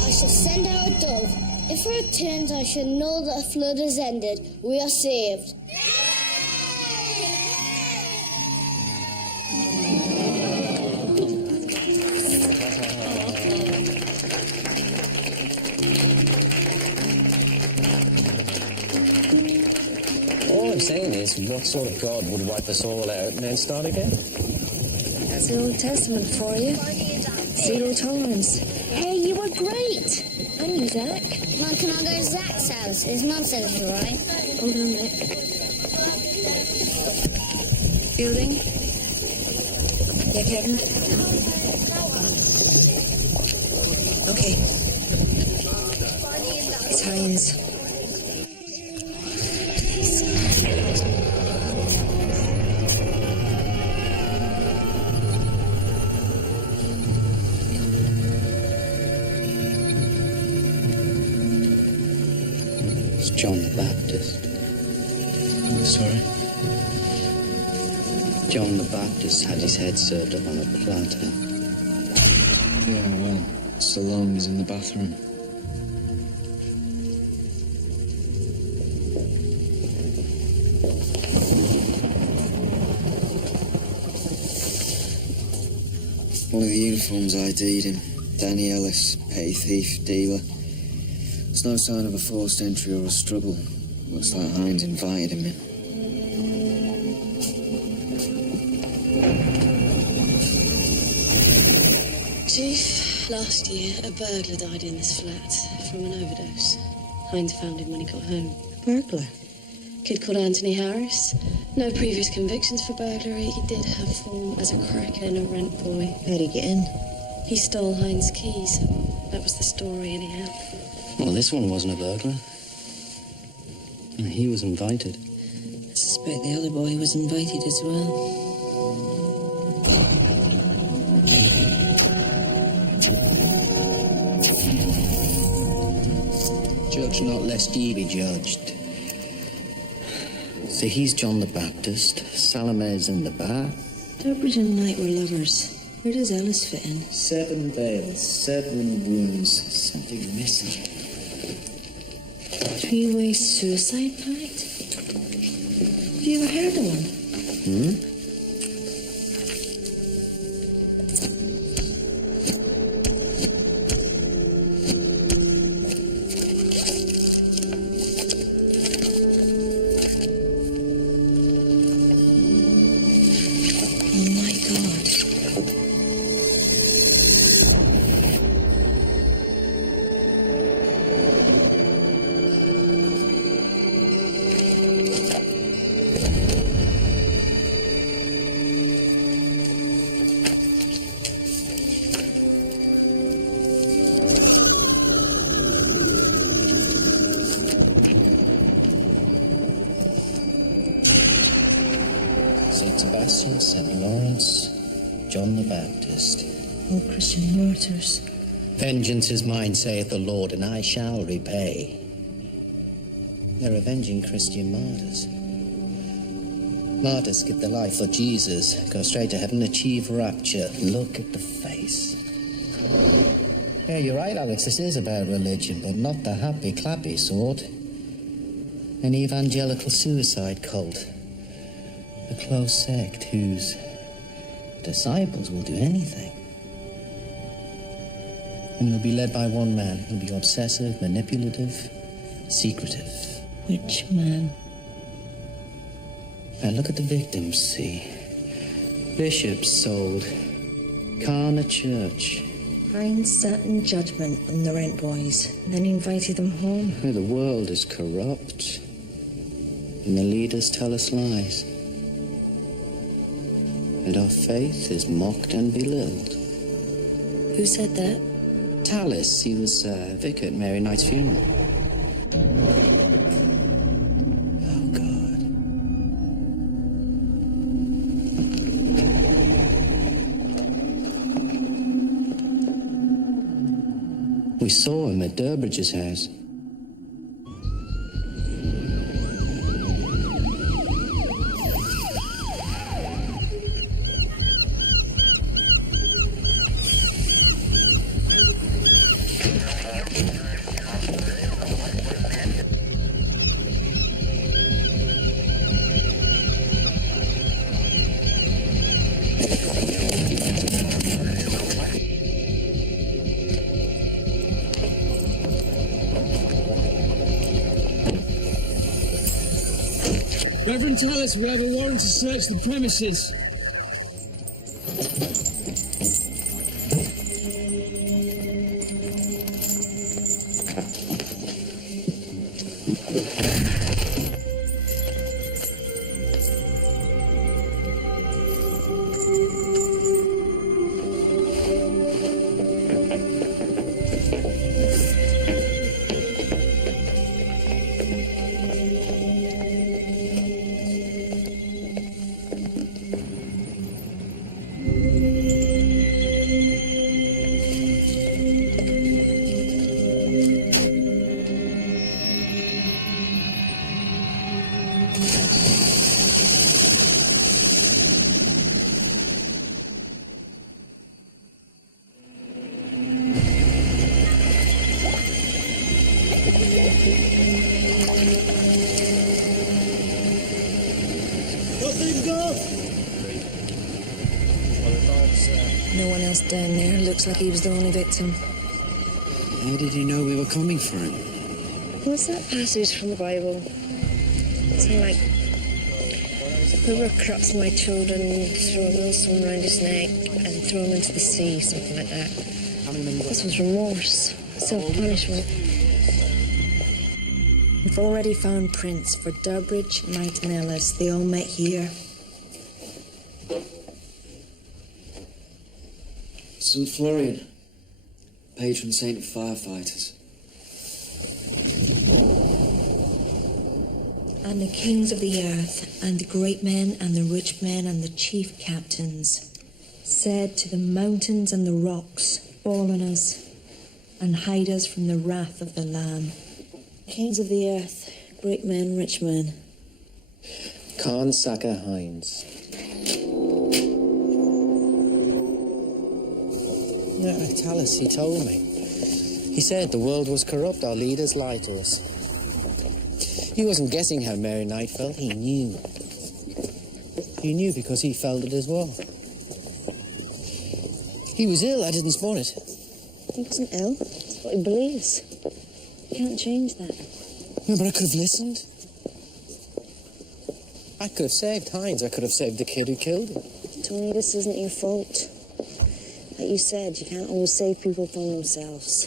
I shall send out a dove. If it returns, I shall know that the flood has ended. We are saved. All I'm saying is, what sort of God would wipe us all out and then start again? That's the Old Testament for you. 0 tolerance. Hey, you were great. And you, Zach. Mum, can I go to Zach's house? His mum said it's all right. Hold on, Nick. Fielding? Yeah, Kevin? Okay. It's Hines. It's John the Baptist. Sorry? John the Baptist had his head served up on a platter. Yeah, well, Salome's in the bathroom. One of the uniforms ID'd him. Danny Ellis, petty thief, dealer. There's no sign of a forced entry or a struggle. Looks like Hines invited him in. Chief, last year, a burglar died in this flat from an overdose. Hines found him when he got home. A burglar? Kid called Anthony Harris. No previous convictions for burglary. He did have form as a cracker and a rent boy. How'd he get in? He stole Hines' keys. That was the story, anyhow. Well, this one wasn't a burglar. And he was invited. I suspect the other boy was invited as well. Judge not lest ye be judged. So he's John the Baptist, Salome's in the bath. Durbridge and Knight were lovers. Where does Ellis fit in? 7 veils, 7 wounds, something missing. 3-way suicide pact? Have you ever heard of one? Oh my God. St. Sebastian, St. Lawrence, John the Baptist. All Christian martyrs. Vengeance is mine, saith the Lord, and I shall repay. They're avenging Christian martyrs. Martyrs give their life for Jesus, go straight to heaven, achieve rapture. Look at the face. Yeah, you're right, Alex, this is about religion, but not the happy-clappy sort. An evangelical suicide cult. A close sect whose disciples will do anything. And they'll be led by one man. He'll be obsessive, manipulative, secretive. Which man? And look at the victims, see? Bishops sold. Khan a church. Pine sat in judgment on the rent boys, and then he invited them home. The world is corrupt. And the leaders tell us lies. And our faith is mocked and belittled. Who said that? Tallis, he was vicar at Mary Knight's funeral. Oh, God. We saw him at Durbridge's house. Reverend Tallis, we have a warrant to search the premises. No one else down there. Looks like he was the only victim. How did you know we were coming for him? What's that passage from the Bible? Something like, whoever corrupts my children, throw a millstone around his neck and throw him into the sea, something like that. This was remorse, self-punishment. We've already found prints for Durbridge, Knight and Ellis. They all met here. St. Florian, patron saint of firefighters. And the kings of the earth, and the great men, and the rich men, and the chief captains, said to the mountains and the rocks, fall on us, and hide us from the wrath of the Lamb. Kings of the earth, great men, rich men. Khan Saka Hines. No, Tallis, he told me. He said the world was corrupt, our leaders lied to us. He wasn't guessing how Mary Knight felt, he knew. He knew because he felt it as well. He was ill, I didn't spawn it. He wasn't ill. That's what he believes. You can't change that. No, but I could have listened. I could have saved Hines. I could have saved the kid who killed him. Tony, this isn't your fault. Like you said, you can't always save people from themselves.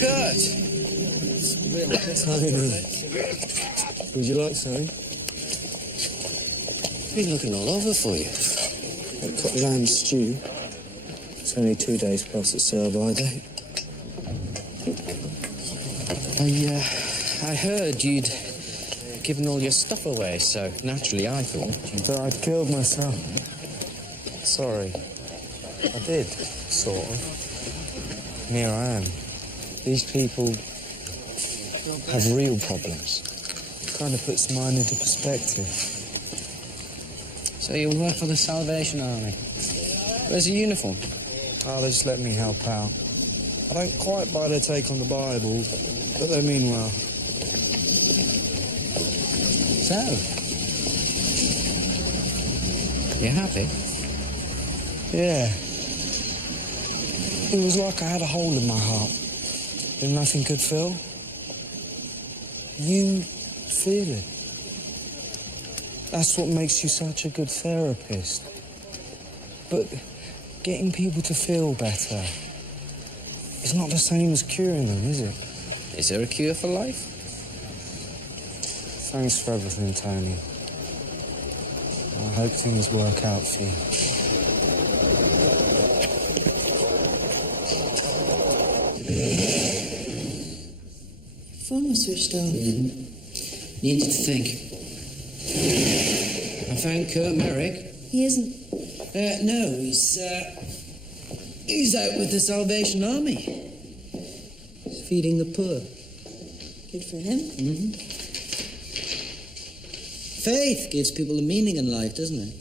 Kurt! Tony, would you like something? Been looking all over for you. I've got lamb stew. It's only 2 days past its sell-by date. I heard you'd given all your stuff away, so naturally I thought that I'd killed myself. Sorry. I did, sort of. And here I am. These people have real problems. Kind of puts mine into perspective. So you work for the Salvation Army. Where's your uniform? Oh, they just let me help out. I don't quite buy their take on the Bible, but they mean well. So, you happy? Yeah. It was like I had a hole in my heart that nothing could fill. You feel it. That's what makes you such a good therapist. But getting people to feel better is not the same as curing them, is it? Is there a cure for life? Thanks for everything, Tony. I hope things work out for you. Phone was switched off. Needed to think. I found Kurt Merrick. He isn't. No, he's out with the Salvation Army. He's feeding the poor. Good for him. Faith gives people a meaning in life, doesn't it?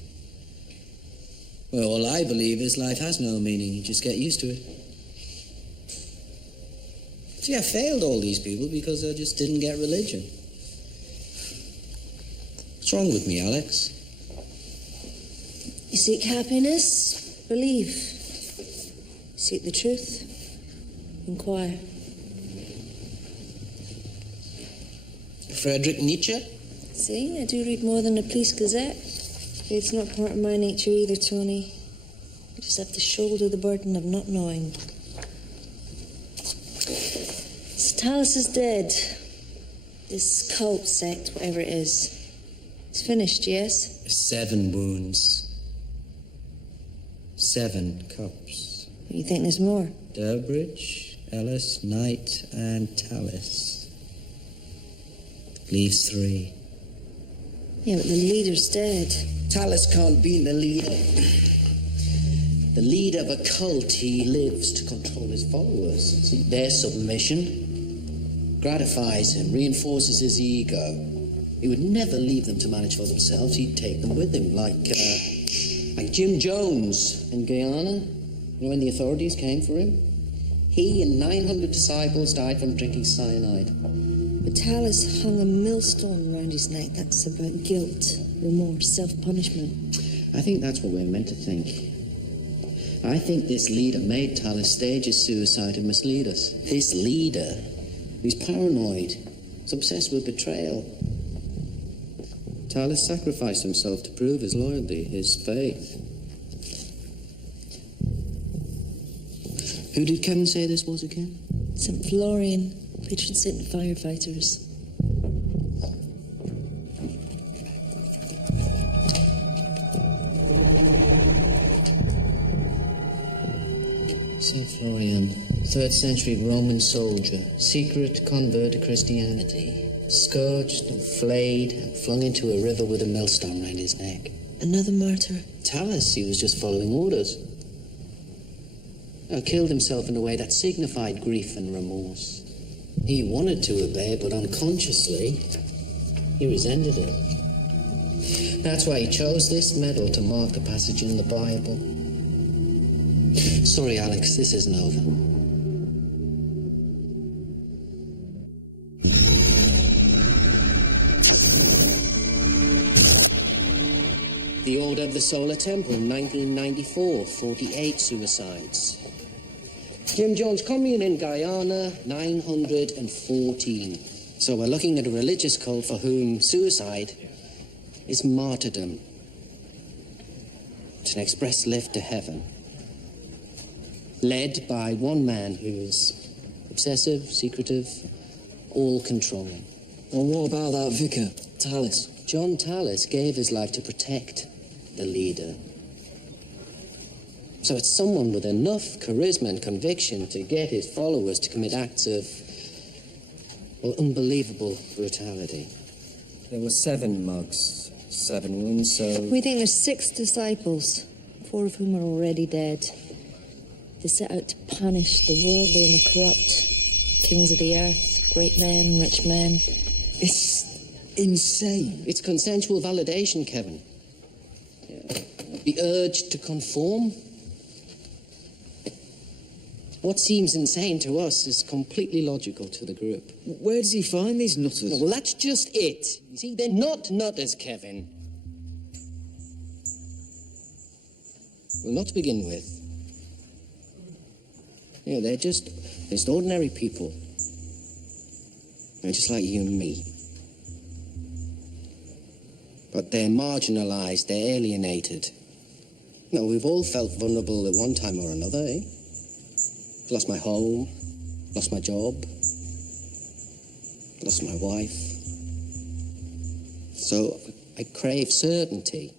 Well, all I believe is life has no meaning. You just get used to it. See, I failed all these people because I just didn't get religion. What's wrong with me, Alex? You seek happiness, believe. You seek the truth, inquire. Friedrich Nietzsche? See, I do read more than a police gazette. It's not part of my nature either, Tony. I just have to shoulder the burden of not knowing. Tallis is dead. This cult sect, whatever it is. It's finished, yes? 7 wounds. 7 cups. You think there's more? Durbridge, Ellis, Knight, and Tallis. Leaves 3. Yeah, but the leader's dead. Tallis can't be the leader. The leader of a cult, he lives to control his followers. See, their submission gratifies him, reinforces his ego. He would never leave them to manage for themselves. He'd take them with him, like Jim Jones in Guyana. You know, when the authorities came for him? He and 900 disciples died from drinking cyanide. But Tallis hung a millstone around his neck. That's about guilt, remorse, self-punishment. I think that's what we're meant to think. I think this leader made Tallis stage his suicide and mislead us. This leader, he's paranoid. He's obsessed with betrayal. Tallis sacrificed himself to prove his loyalty, his faith. Who did Kevin say this was again? St. Florian, patron saint of firefighters. St. Florian, 3rd century Roman soldier, secret convert to Christianity, scourged and flayed and flung into a river with a millstone round his neck. Another martyr. Tallis, he was just following orders. Killed himself in a way that signified grief and remorse. He wanted to obey, but unconsciously, he resented it. That's why he chose this medal to mark the passage in the Bible. Sorry, Alex, this isn't over. The Order of the Solar Temple, 1994, 48 suicides. Jim Jones Commune in Guyana, 914. So we're looking at a religious cult for whom suicide is martyrdom. It's an express lift to heaven. Led by one man who's obsessive, secretive, all-controlling. Well, what about that vicar, Tallis? John Tallis gave his life to protect the leader. So it's someone with enough charisma and conviction to get his followers to commit acts of, well, unbelievable brutality. There were 7 mugs, 7 wounds, so... We think there's 6 disciples, 4 of whom are already dead. They set out to punish the worldly and the corrupt, kings of the earth, great men, rich men. It's insane. It's consensual validation, Kevin. Yeah. The urge to conform. What seems insane to us is completely logical to the group. Where does he find these nutters? Well, that's just it. You see, they're not nutters, Kevin. Well, not to begin with. Yeah, they're just ordinary people. They're just like you and me. But they're marginalized, they're alienated. No, we've all felt vulnerable at one time or another, eh? Lost my home, lost my job, lost my wife. So I crave certainty.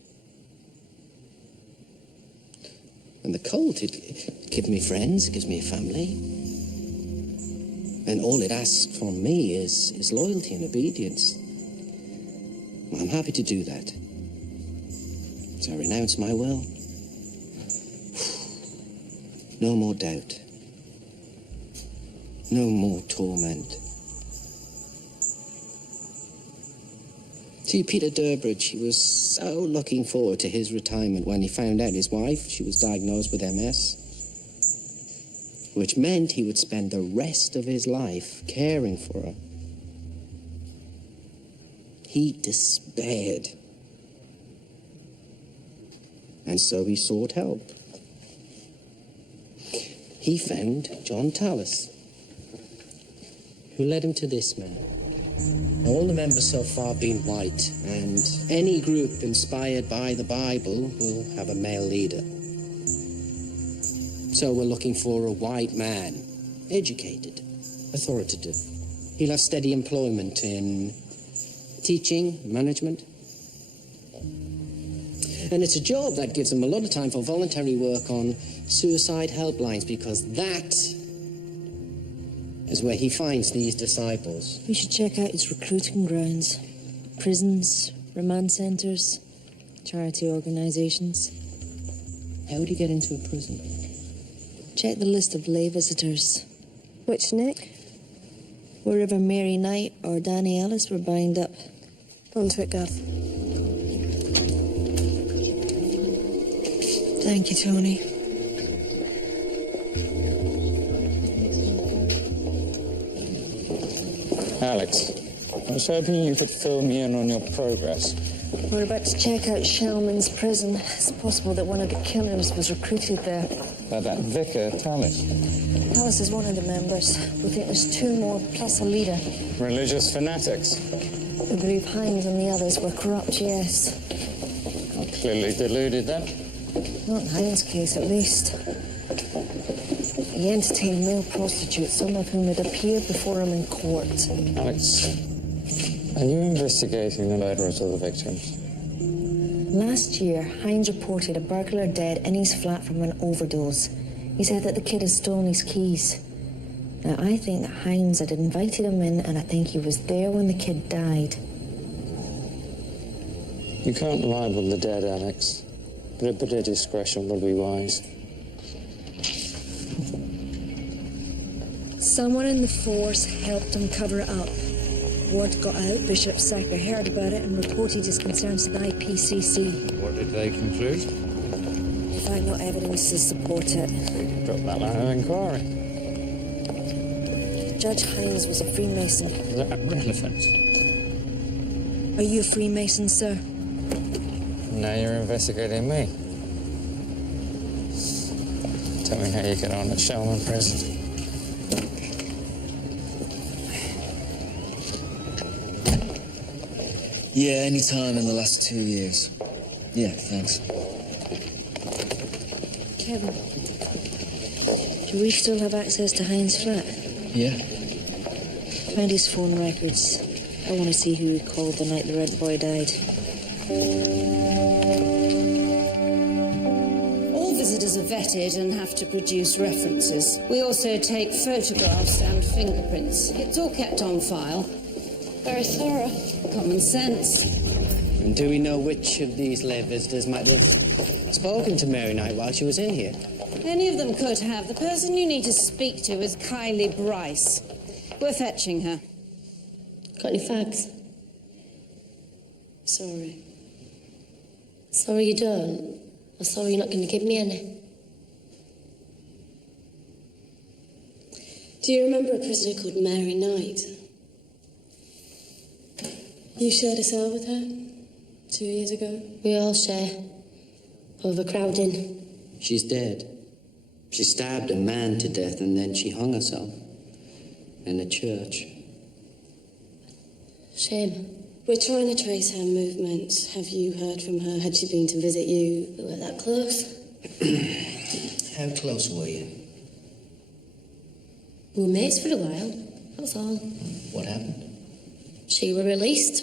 And the cult, it gives me friends, it gives me a family. And all it asks from me is loyalty and obedience. Well, I'm happy to do that. So I renounce my will. No more doubt. No more torment. See, Peter Durbridge, he was so looking forward to his retirement when he found out his wife, she was diagnosed with MS, which meant he would spend the rest of his life caring for her. He despaired. And so he sought help. He found John Tallis, who led him to this man. Now, all the members so far being white, and any group inspired by the Bible will have a male leader. So we're looking for a white man, educated, authoritative. He'll have steady employment in teaching, management. And it's a job that gives him a lot of time for voluntary work on suicide helplines, because that is where he finds these disciples. We should check out his recruiting grounds. Prisons, remand centres, charity organisations. How would he get into a prison? Check the list of lay visitors. Which, Nick? Wherever Mary Knight or Danny Ellis were bound up. On to it, Gav. Thank you, Tony. Alex, I was hoping you could fill me in on your progress. We're about to check out Shellman's prison. It's possible that one of the killers was recruited there. By that vicar, Tallis. Tallis is one of the members. We think there's 2 more, plus a leader. Religious fanatics. We believe Hines and the others were corrupt, yes. Clearly deluded, then. Not in Hines' case, at least. He entertained male prostitutes, some of whom had appeared before him in court. Alex, are you investigating the murderers of the victims? Last year, Hines reported a burglar dead in his flat from an overdose. He said that the kid had stolen his keys. Now, I think that Hines had invited him in, and I think he was there when the kid died. You can't libel the dead, Alex, but a bit of discretion will be wise. Someone in the force helped him cover it up. Word got out, Bishop Sacker heard about it and reported his concerns to the IPCC. What did they conclude? They find no evidence to support it. Drop that line of inquiry. Judge Hines was a Freemason. Is that relevant? Are you a Freemason, sir? Now you're investigating me. Tell me how you get on at Shellman Prison. Yeah, any time in the last 2 years. Yeah, thanks. Kevin, do we still have access to Hines' flat? Yeah. Find his phone records. I want to see who he called the night the rent boy died. All visitors are vetted and have to produce references. We also take photographs and fingerprints. It's all kept on file. Very thorough. Common sense. And do we know which of these lay visitors might have spoken to Mary Knight while she was in here? Any of them could have. The person you need to speak to is Kylie Bryce. We're fetching her. Got any fags? Sorry. Sorry you don't. I'm sorry you're not going to give me any. Do you remember a prisoner called Mary Knight? You shared a cell with her 2 years ago? We all share. Overcrowding. She's dead. She stabbed a man to death and then she hung herself in a church. Shame. We're trying to trace her movements. Have you heard from her? Had she been to visit you? We were that close. How close were you? We were mates for a while. That's all. What happened? She were released.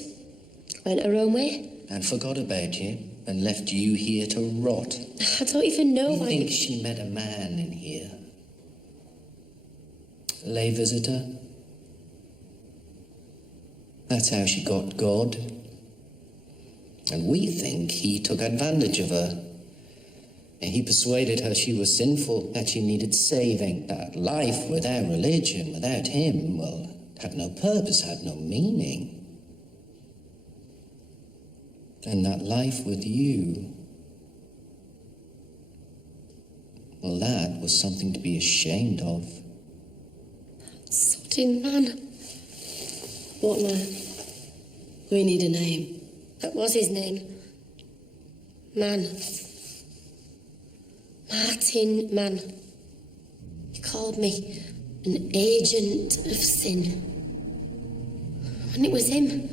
Went her own way. And forgot about you and left you here to rot. I don't even know You why. think she met a man in here? A lay visitor? That's how she got God. And we think he took advantage of her. And he persuaded her she was sinful, that she needed saving, that life without religion, without him, well, had no purpose, had no meaning. And that life with you, well, that was something to be ashamed of. Sodding man. What man? We need a name. That was his name. Man. Martin Mann. He called me an agent of sin. And it was him.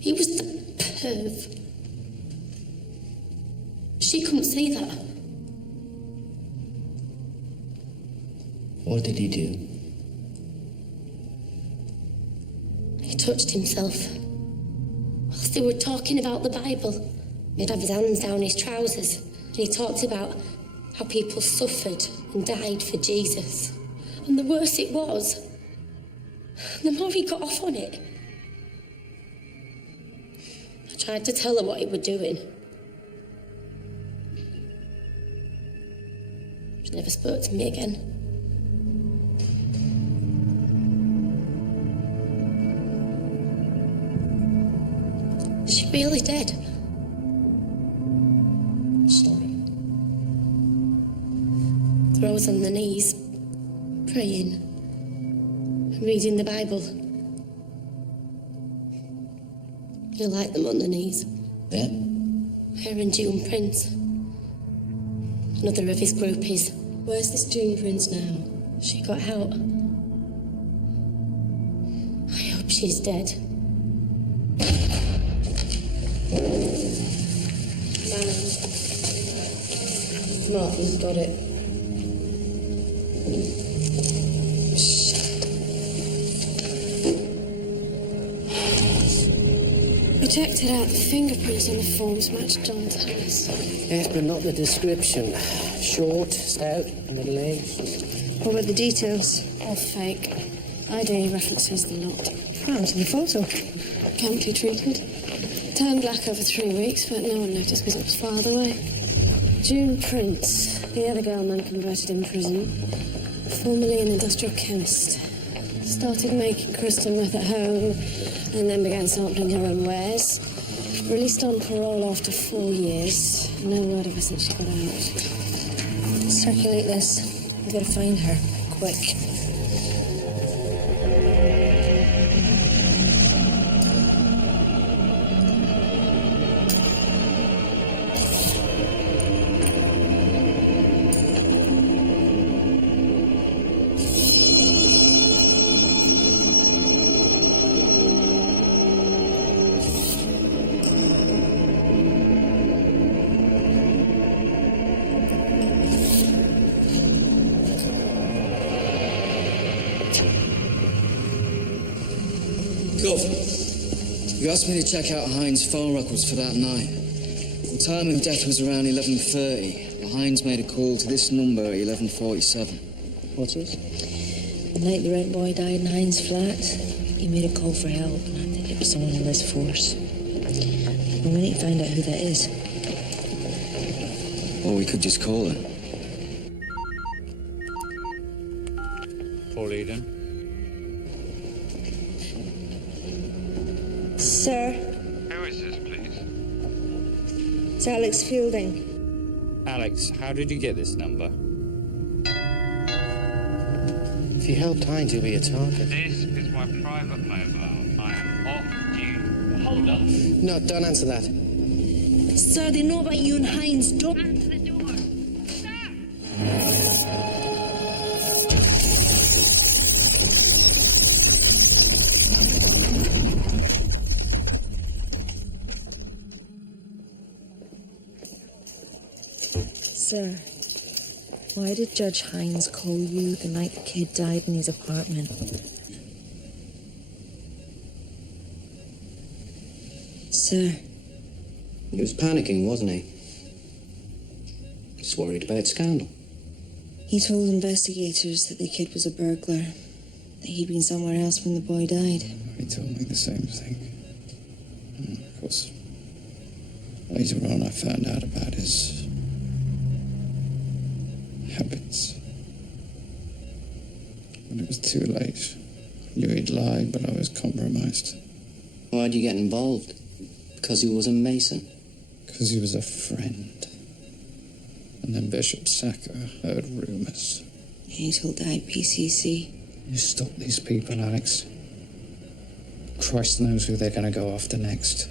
He was the perv. She couldn't see that. What did he do? He touched himself. Whilst they were talking about the Bible, he'd have his hands down his trousers, and he talked about how people suffered and died for Jesus. And the worse it was, the more he got off on it. I tried to tell her what he was doing. She never spoke to me again. Is she really dead? Sorry. Throws on the knees, praying, reading the Bible. You like them on the knees? Yeah. Her and June Prince. Another of his groupies. Where's this June Prince now? She got out. I hope she's dead. Martin's got it. We checked it out. The fingerprints on the forms matched John's house. Yes, but not the description. Short, stout, middle-aged. What about the details? All fake. ID references the lot. Found in the photo. Chemically treated. Turned black over 3 weeks, but no one noticed because it was farther away. June Prince, the other girl man converted in prison. Formerly an industrial chemist. Started making crystal meth at home and then began sampling her own wares. Released on parole after 4 years. No word of her since she got out. Circulate this. We've got to find her. Quick. You asked me to check out Hines' phone records for that night. The time of death was around 11:30. Hines made a call to this number at 11:47. What is? The night the rent boy died in Hines' flat, he made a call for help, and I think it was someone in this force. Well, we need to find out who that is. Or we could just call her. Paul Eden. Sir, Who is this, please? it's Alex Fielding. Alex, how did you get this number? If you helped Hines, he'll be a target. This is my private mobile. I am off duty. Hold up. No, don't answer that. Sir, they know about you and Hines. Don't answer the door. Sir, why did Judge Hines call you the night the kid died in his apartment? Sir. He was panicking, wasn't he? Just worried about scandal. He told investigators that the kid was a burglar, that he'd been somewhere else when the boy died. He told me the same thing. And of course, later on I found out about his habits. But it was too late. I knew he'd lied, but I was compromised. Why'd you get involved? Because he was a Mason? Because he was a friend. And then Bishop Sacker heard rumours. He told the IPCC. You stop these people, Alex. Christ knows who they're going to go after next.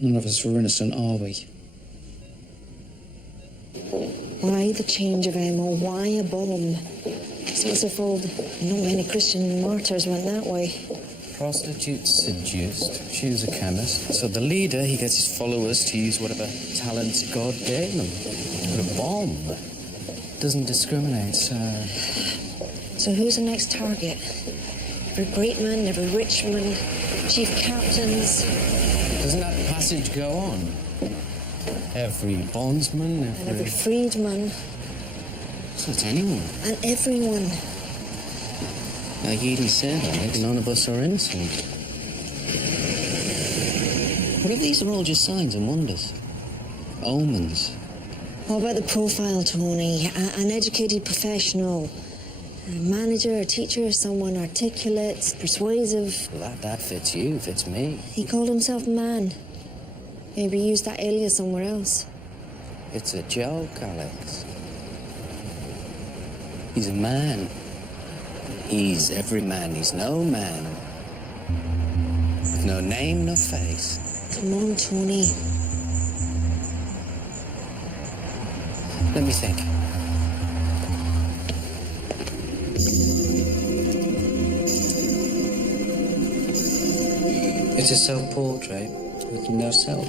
None of us were innocent, are we? Why the change of ammo? Why a bomb? Since the fold, not many Christian martyrs went that way. Prostitutes seduced. She was a chemist. So the leader, he gets his followers to use whatever talents God gave them. But a bomb doesn't discriminate, So who's the next target? Every great man, every rich man, chief captains. Doesn't that passage go on? Every bondsman, And every freedman. So it's anyone. And everyone. Like Eden said, Alex, none of us are innocent. What if these are all just signs and wonders? Omens? What about the profile, Tony? An educated professional. A manager, a teacher, someone articulate, persuasive. Well, that fits you, fits me. He called himself man. Maybe he used that alias somewhere else. It's a joke, Alex. He's a man. He's every man. He's no man. With no name, no face. Come on, Tony. Let me think. It's a self-portrait with no self.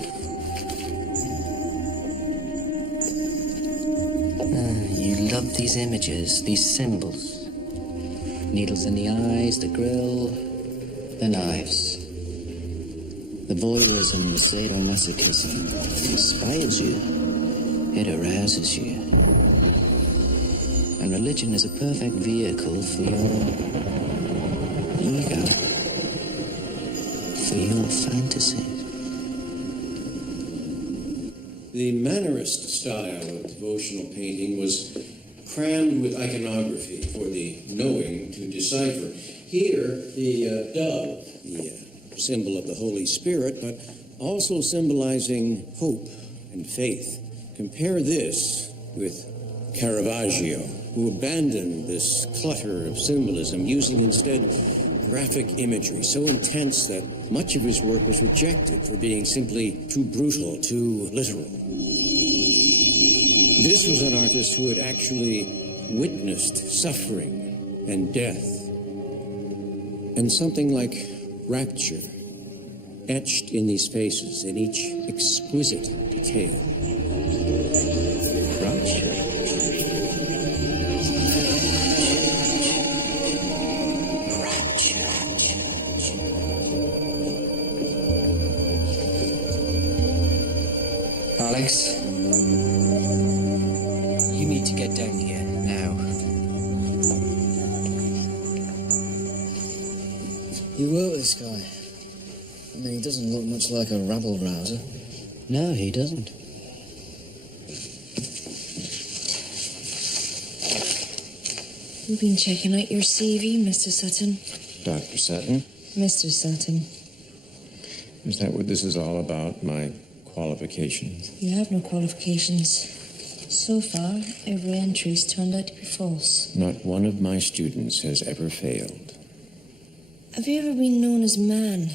You love these images, these symbols. Needles in the eyes, the grill, the knives. The voyeurism, the sadomasochism inspires you. It arouses you. And religion is a perfect vehicle for your ego, for your fantasies. The Mannerist style of devotional painting was crammed with iconography for the knowing to decipher. Here, the dove, the symbol of the Holy Spirit, but also symbolizing hope and faith. Compare this with Caravaggio, who abandoned this clutter of symbolism, using instead graphic imagery so intense that much of his work was rejected for being simply too brutal, too literal. This was an artist who had actually witnessed suffering and death, and something like rapture etched in these faces in each exquisite detail. Rapture? You work with this guy. I mean, he doesn't look much like a rabble-rouser. No, he doesn't. We've been checking out your CV, Mr. Sutton. Dr. Sutton? Mr. Sutton. Is that what this is all about, my qualifications? You have no qualifications. So far, every entry's turned out to be false. Not one of my students has ever failed. Have you ever been known as man?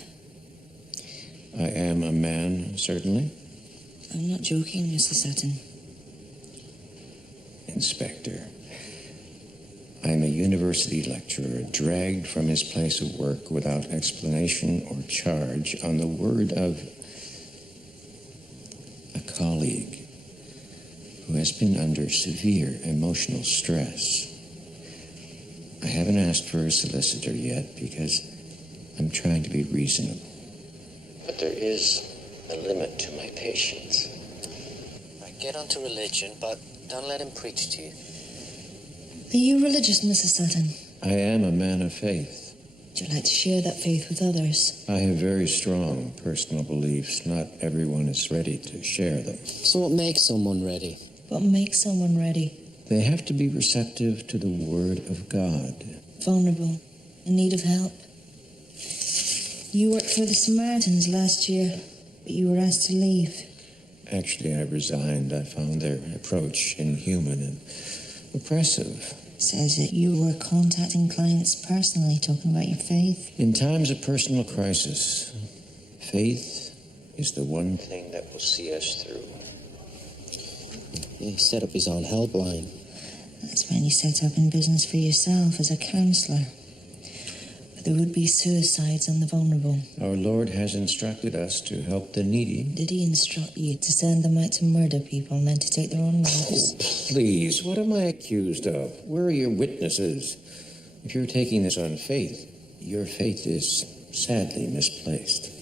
I am a man, certainly. I'm not joking, Mr. Sutton. Inspector. I'm a university lecturer dragged from his place of work without explanation or charge on the word of a colleague who has been under severe emotional stress. I haven't asked for a solicitor yet because I'm trying to be reasonable. But there is a limit to my patience. Get onto religion, but don't let him preach to you. Are you religious, Mr. Sutton? I am a man of faith. Would you like to share that faith with others? I have very strong personal beliefs. Not everyone is ready to share them. So what makes someone ready? What makes someone ready? They have to be receptive to the Word of God. Vulnerable, in need of help. You worked for the Samaritans last year, but you were asked to leave. Actually, I resigned. I found their approach inhuman and oppressive. Says that you were contacting clients personally, talking about your faith. In times of personal crisis, faith is the one thing that will see us through. He set up his own helpline. That's when you set up in business for yourself as a counsellor. But there would be suicides on the vulnerable. Our Lord has instructed us to help the needy. Did he instruct you to send them out to murder people and then to take their own lives? Please, what am I accused of? Where are your witnesses? If you're taking this on faith, your faith is sadly misplaced.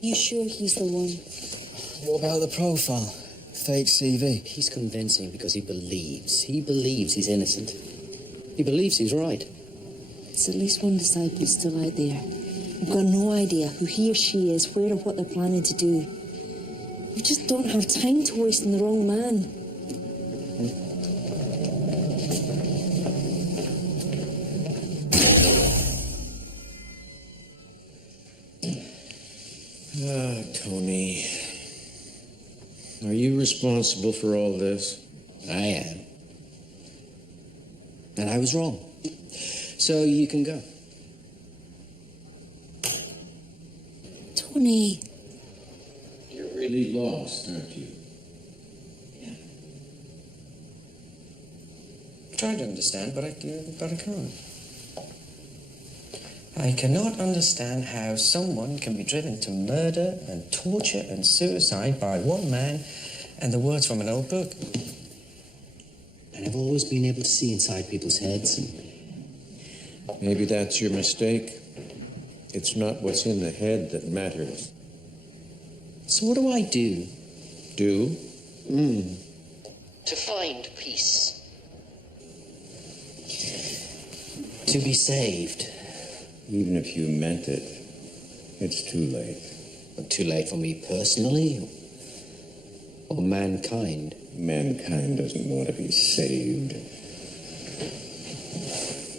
You sure he's the one? What about the profile? Fake CV? He's convincing because he believes. He believes he's innocent. He believes he's right. There's at least one disciple still out there. We've got no idea who he or she is, where or what they're planning to do. We just don't have time to waste on the wrong man. Tony. Are you responsible for all this? I am. And I was wrong. So you can go. Tony. You're really lost, aren't you? Yeah. I'm trying to understand, but I can't. I cannot understand how someone can be driven to murder and torture and suicide by one man and the words from an old book. And I've always been able to see inside people's heads. Maybe that's your mistake. It's not what's in the head that matters. So what do I do? Do? To find peace. To be saved. Even if you meant it, it's too late. But too late for me personally? Or mankind? Mankind doesn't want to be saved.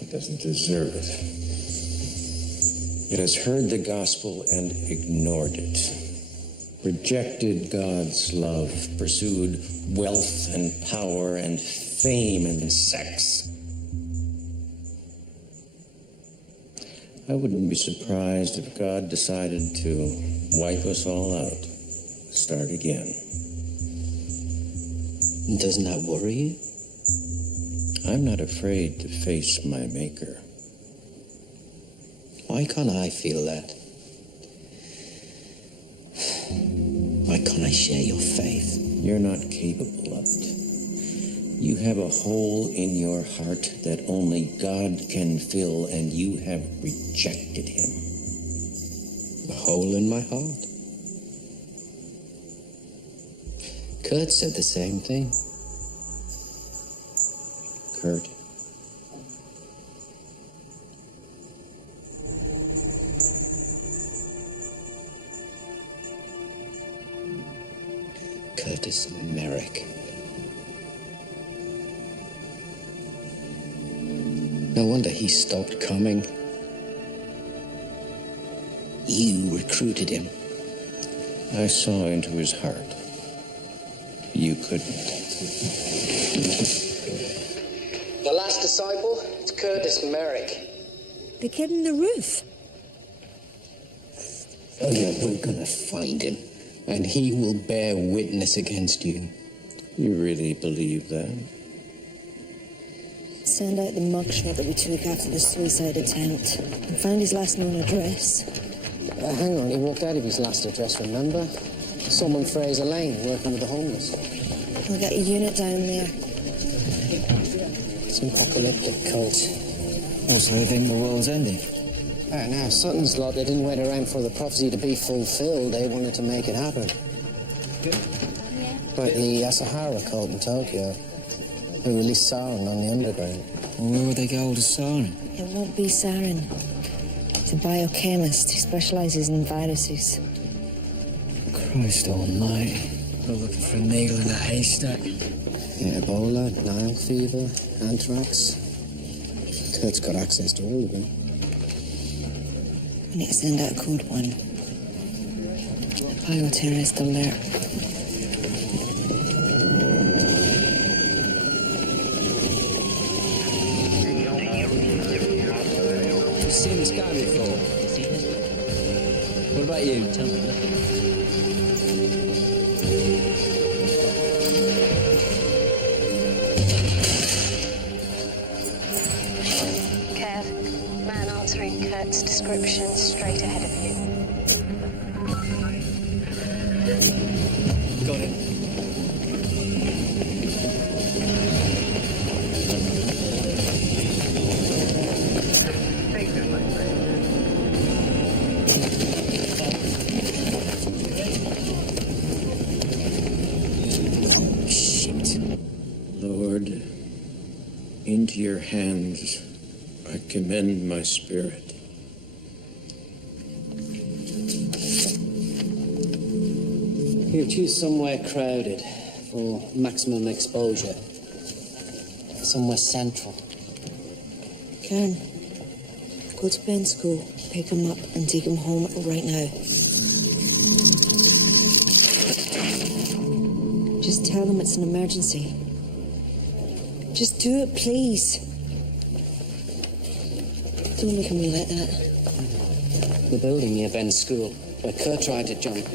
It doesn't deserve it. It has heard the gospel and ignored it. Rejected God's love, pursued wealth and power and fame and sex. I wouldn't be surprised if God decided to wipe us all out. Start again. Doesn't that worry you? I'm not afraid to face my Maker. Why can't I feel that? Why can't I share your faith? You're not capable of it. You have a hole in your heart that only God can fill, and you have rejected him. A hole in my heart? Kurt said the same thing. Kurt. Curtis Merrick. No wonder he stopped coming. You recruited him. I saw into his heart. You couldn't. The last disciple? It's Curtis Merrick. The kid in the roof. Oh, yeah, we're gonna find him. And he will bear witness against you. You really believe that? Send out the mugshot that we took after the suicide attempt and found his last known address. Hang on, he walked out of his last address, remember? Someone Fraser Lane, working with the homeless. We got a unit down there. It's an apocalyptic cult. Also, I think the world's ending. Now, Sutton's lot, they didn't wait around for the prophecy to be fulfilled. They wanted to make it happen. Like the Asahara cult in Tokyo, who released sarin on the underground. Well, where would they get hold of sarin? It won't be sarin. It's a biochemist who specializes in viruses. Christ almighty. We're looking for a needle in a haystack. Yeah, Ebola, Nile fever, anthrax. Kurt's got access to all of them. We need to send out a code 1. Bioterrorist alert. You've seen this guy before? What about you? Tell me. Kev, man answering Kurt's description straight ahead of you. Got it. Lord, into your hands I commend my spirit. Here, choose somewhere crowded for maximum exposure. Somewhere central. Karen, go to Ben's school, pick him up and take him home right now. Just tell them it's an emergency. Just do it, please. Don't look at me like that. The building near Ben's school, where Kurt tried to jump.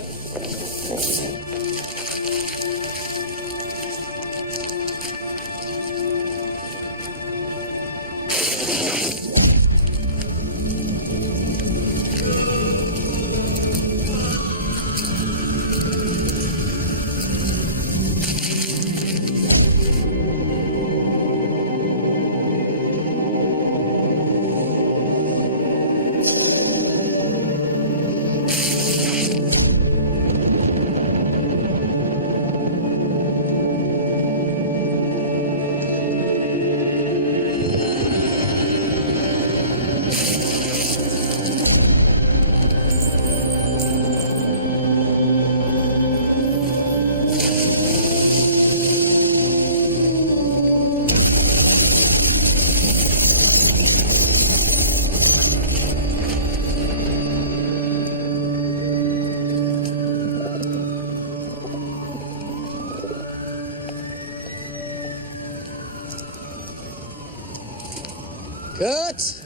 Kurt!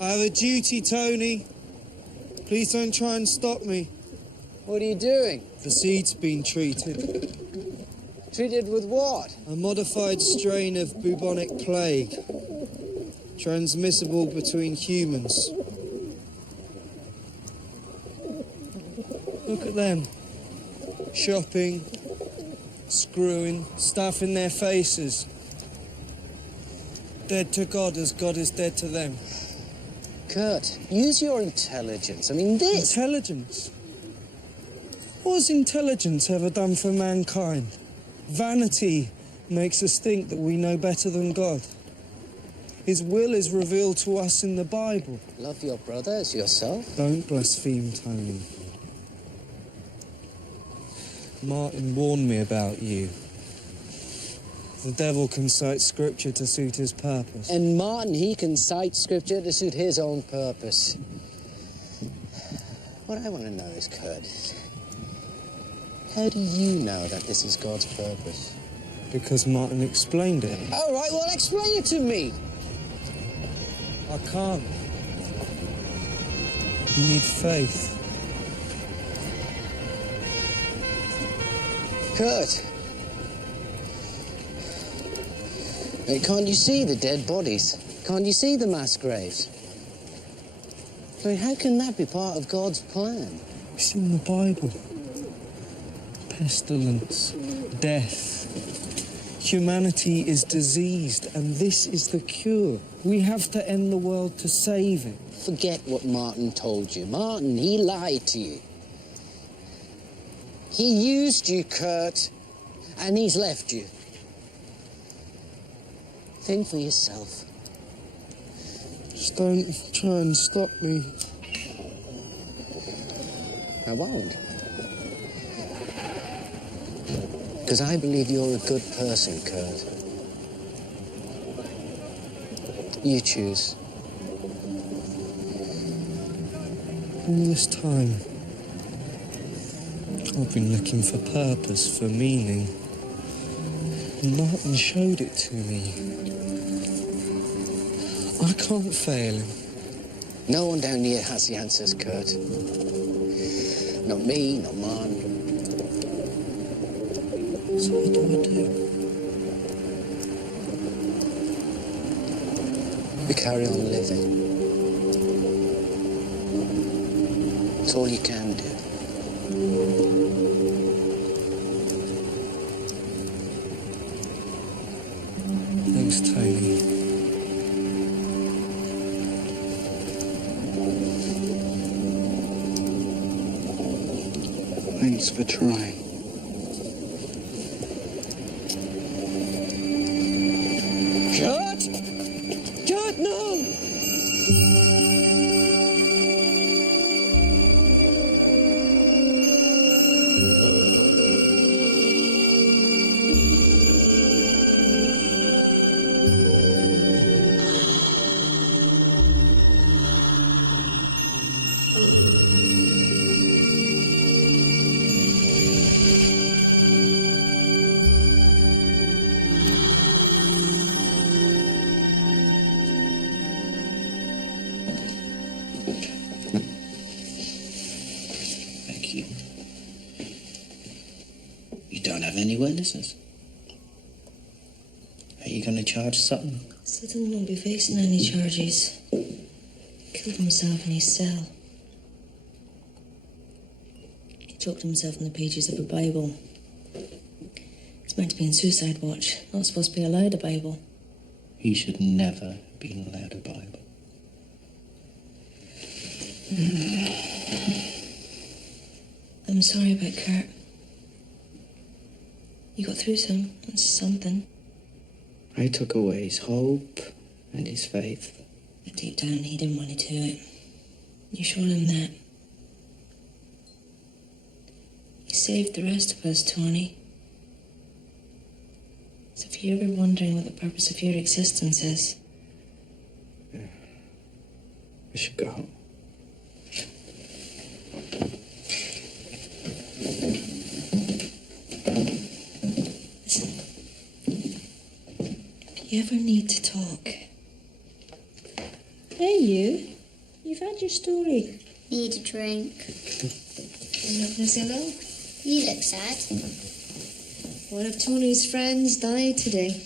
I have a duty, Tony. Please don't try and stop me. What are you doing? The seed's been treated. Treated with what? A modified strain of bubonic plague. Transmissible between humans. Look at them. Shopping, screwing, stuff in their faces. Dead to God as God is dead to them. Kurt, use your intelligence. I mean, this... Intelligence? What has intelligence ever done for mankind? Vanity makes us think that we know better than God. His will is revealed to us in the Bible. Love your brother as yourself. Don't blaspheme, Tony. Martin warned me about you. The devil can cite scripture to suit his purpose. And Martin, he can cite scripture to suit his own purpose. What I want to know is, Kurt, how do you know that this is God's purpose? Because Martin explained it. All right, well, explain it to me. I can't. You need faith. Kurt. Hey, can't you see the dead bodies? Can't you see the mass graves? I mean, how can that be part of God's plan? It's in the Bible. Pestilence, death. Humanity is diseased, and this is the cure. We have to end the world to save it. Forget what Martin told you. Martin, he lied to you. He used you, Kurt, and he's left you. Think for yourself. Just don't try and stop me. I won't. Because I believe you're a good person, Kurt. You choose. All this time, I've been looking for purpose, for meaning. And Martin showed it to me. I can't fail him. No one down here has the answers, Kurt. Not me, not Martin. So what do I do? We carry on living. It's all you can do. Thanks, Tony. Thanks for trying. Kurt! Kurt, no! Any witnesses? Are you going to charge Sutton? Sutton won't be facing any charges. Killed himself in his cell. He choked himself in the pages of a Bible. It's meant to be in suicide watch. Not supposed to be allowed a Bible. He should never have been allowed a Bible. I'm sorry about Kurt. You got through to him. That's something. I took away his hope and his faith. But deep down, he didn't want to do it. You showed him that. You saved the rest of us, Tony. So if you're ever wondering what the purpose of your existence is... I should go home. If you ever need to talk... Hey, you. You've had your story. Need a drink. You're not going to say hello? You look sad. One of Tony's friends died today.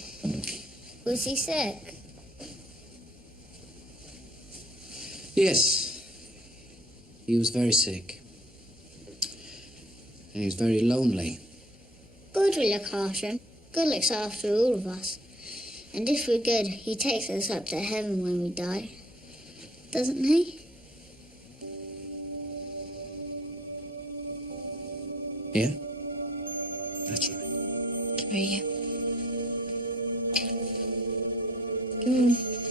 Was he sick? Yes. He was very sick. And he was very lonely. God will look after him. God looks after all of us. And if we're good, he takes us up to heaven when we die. Doesn't he? Yeah? That's right. Come here, you. Come on.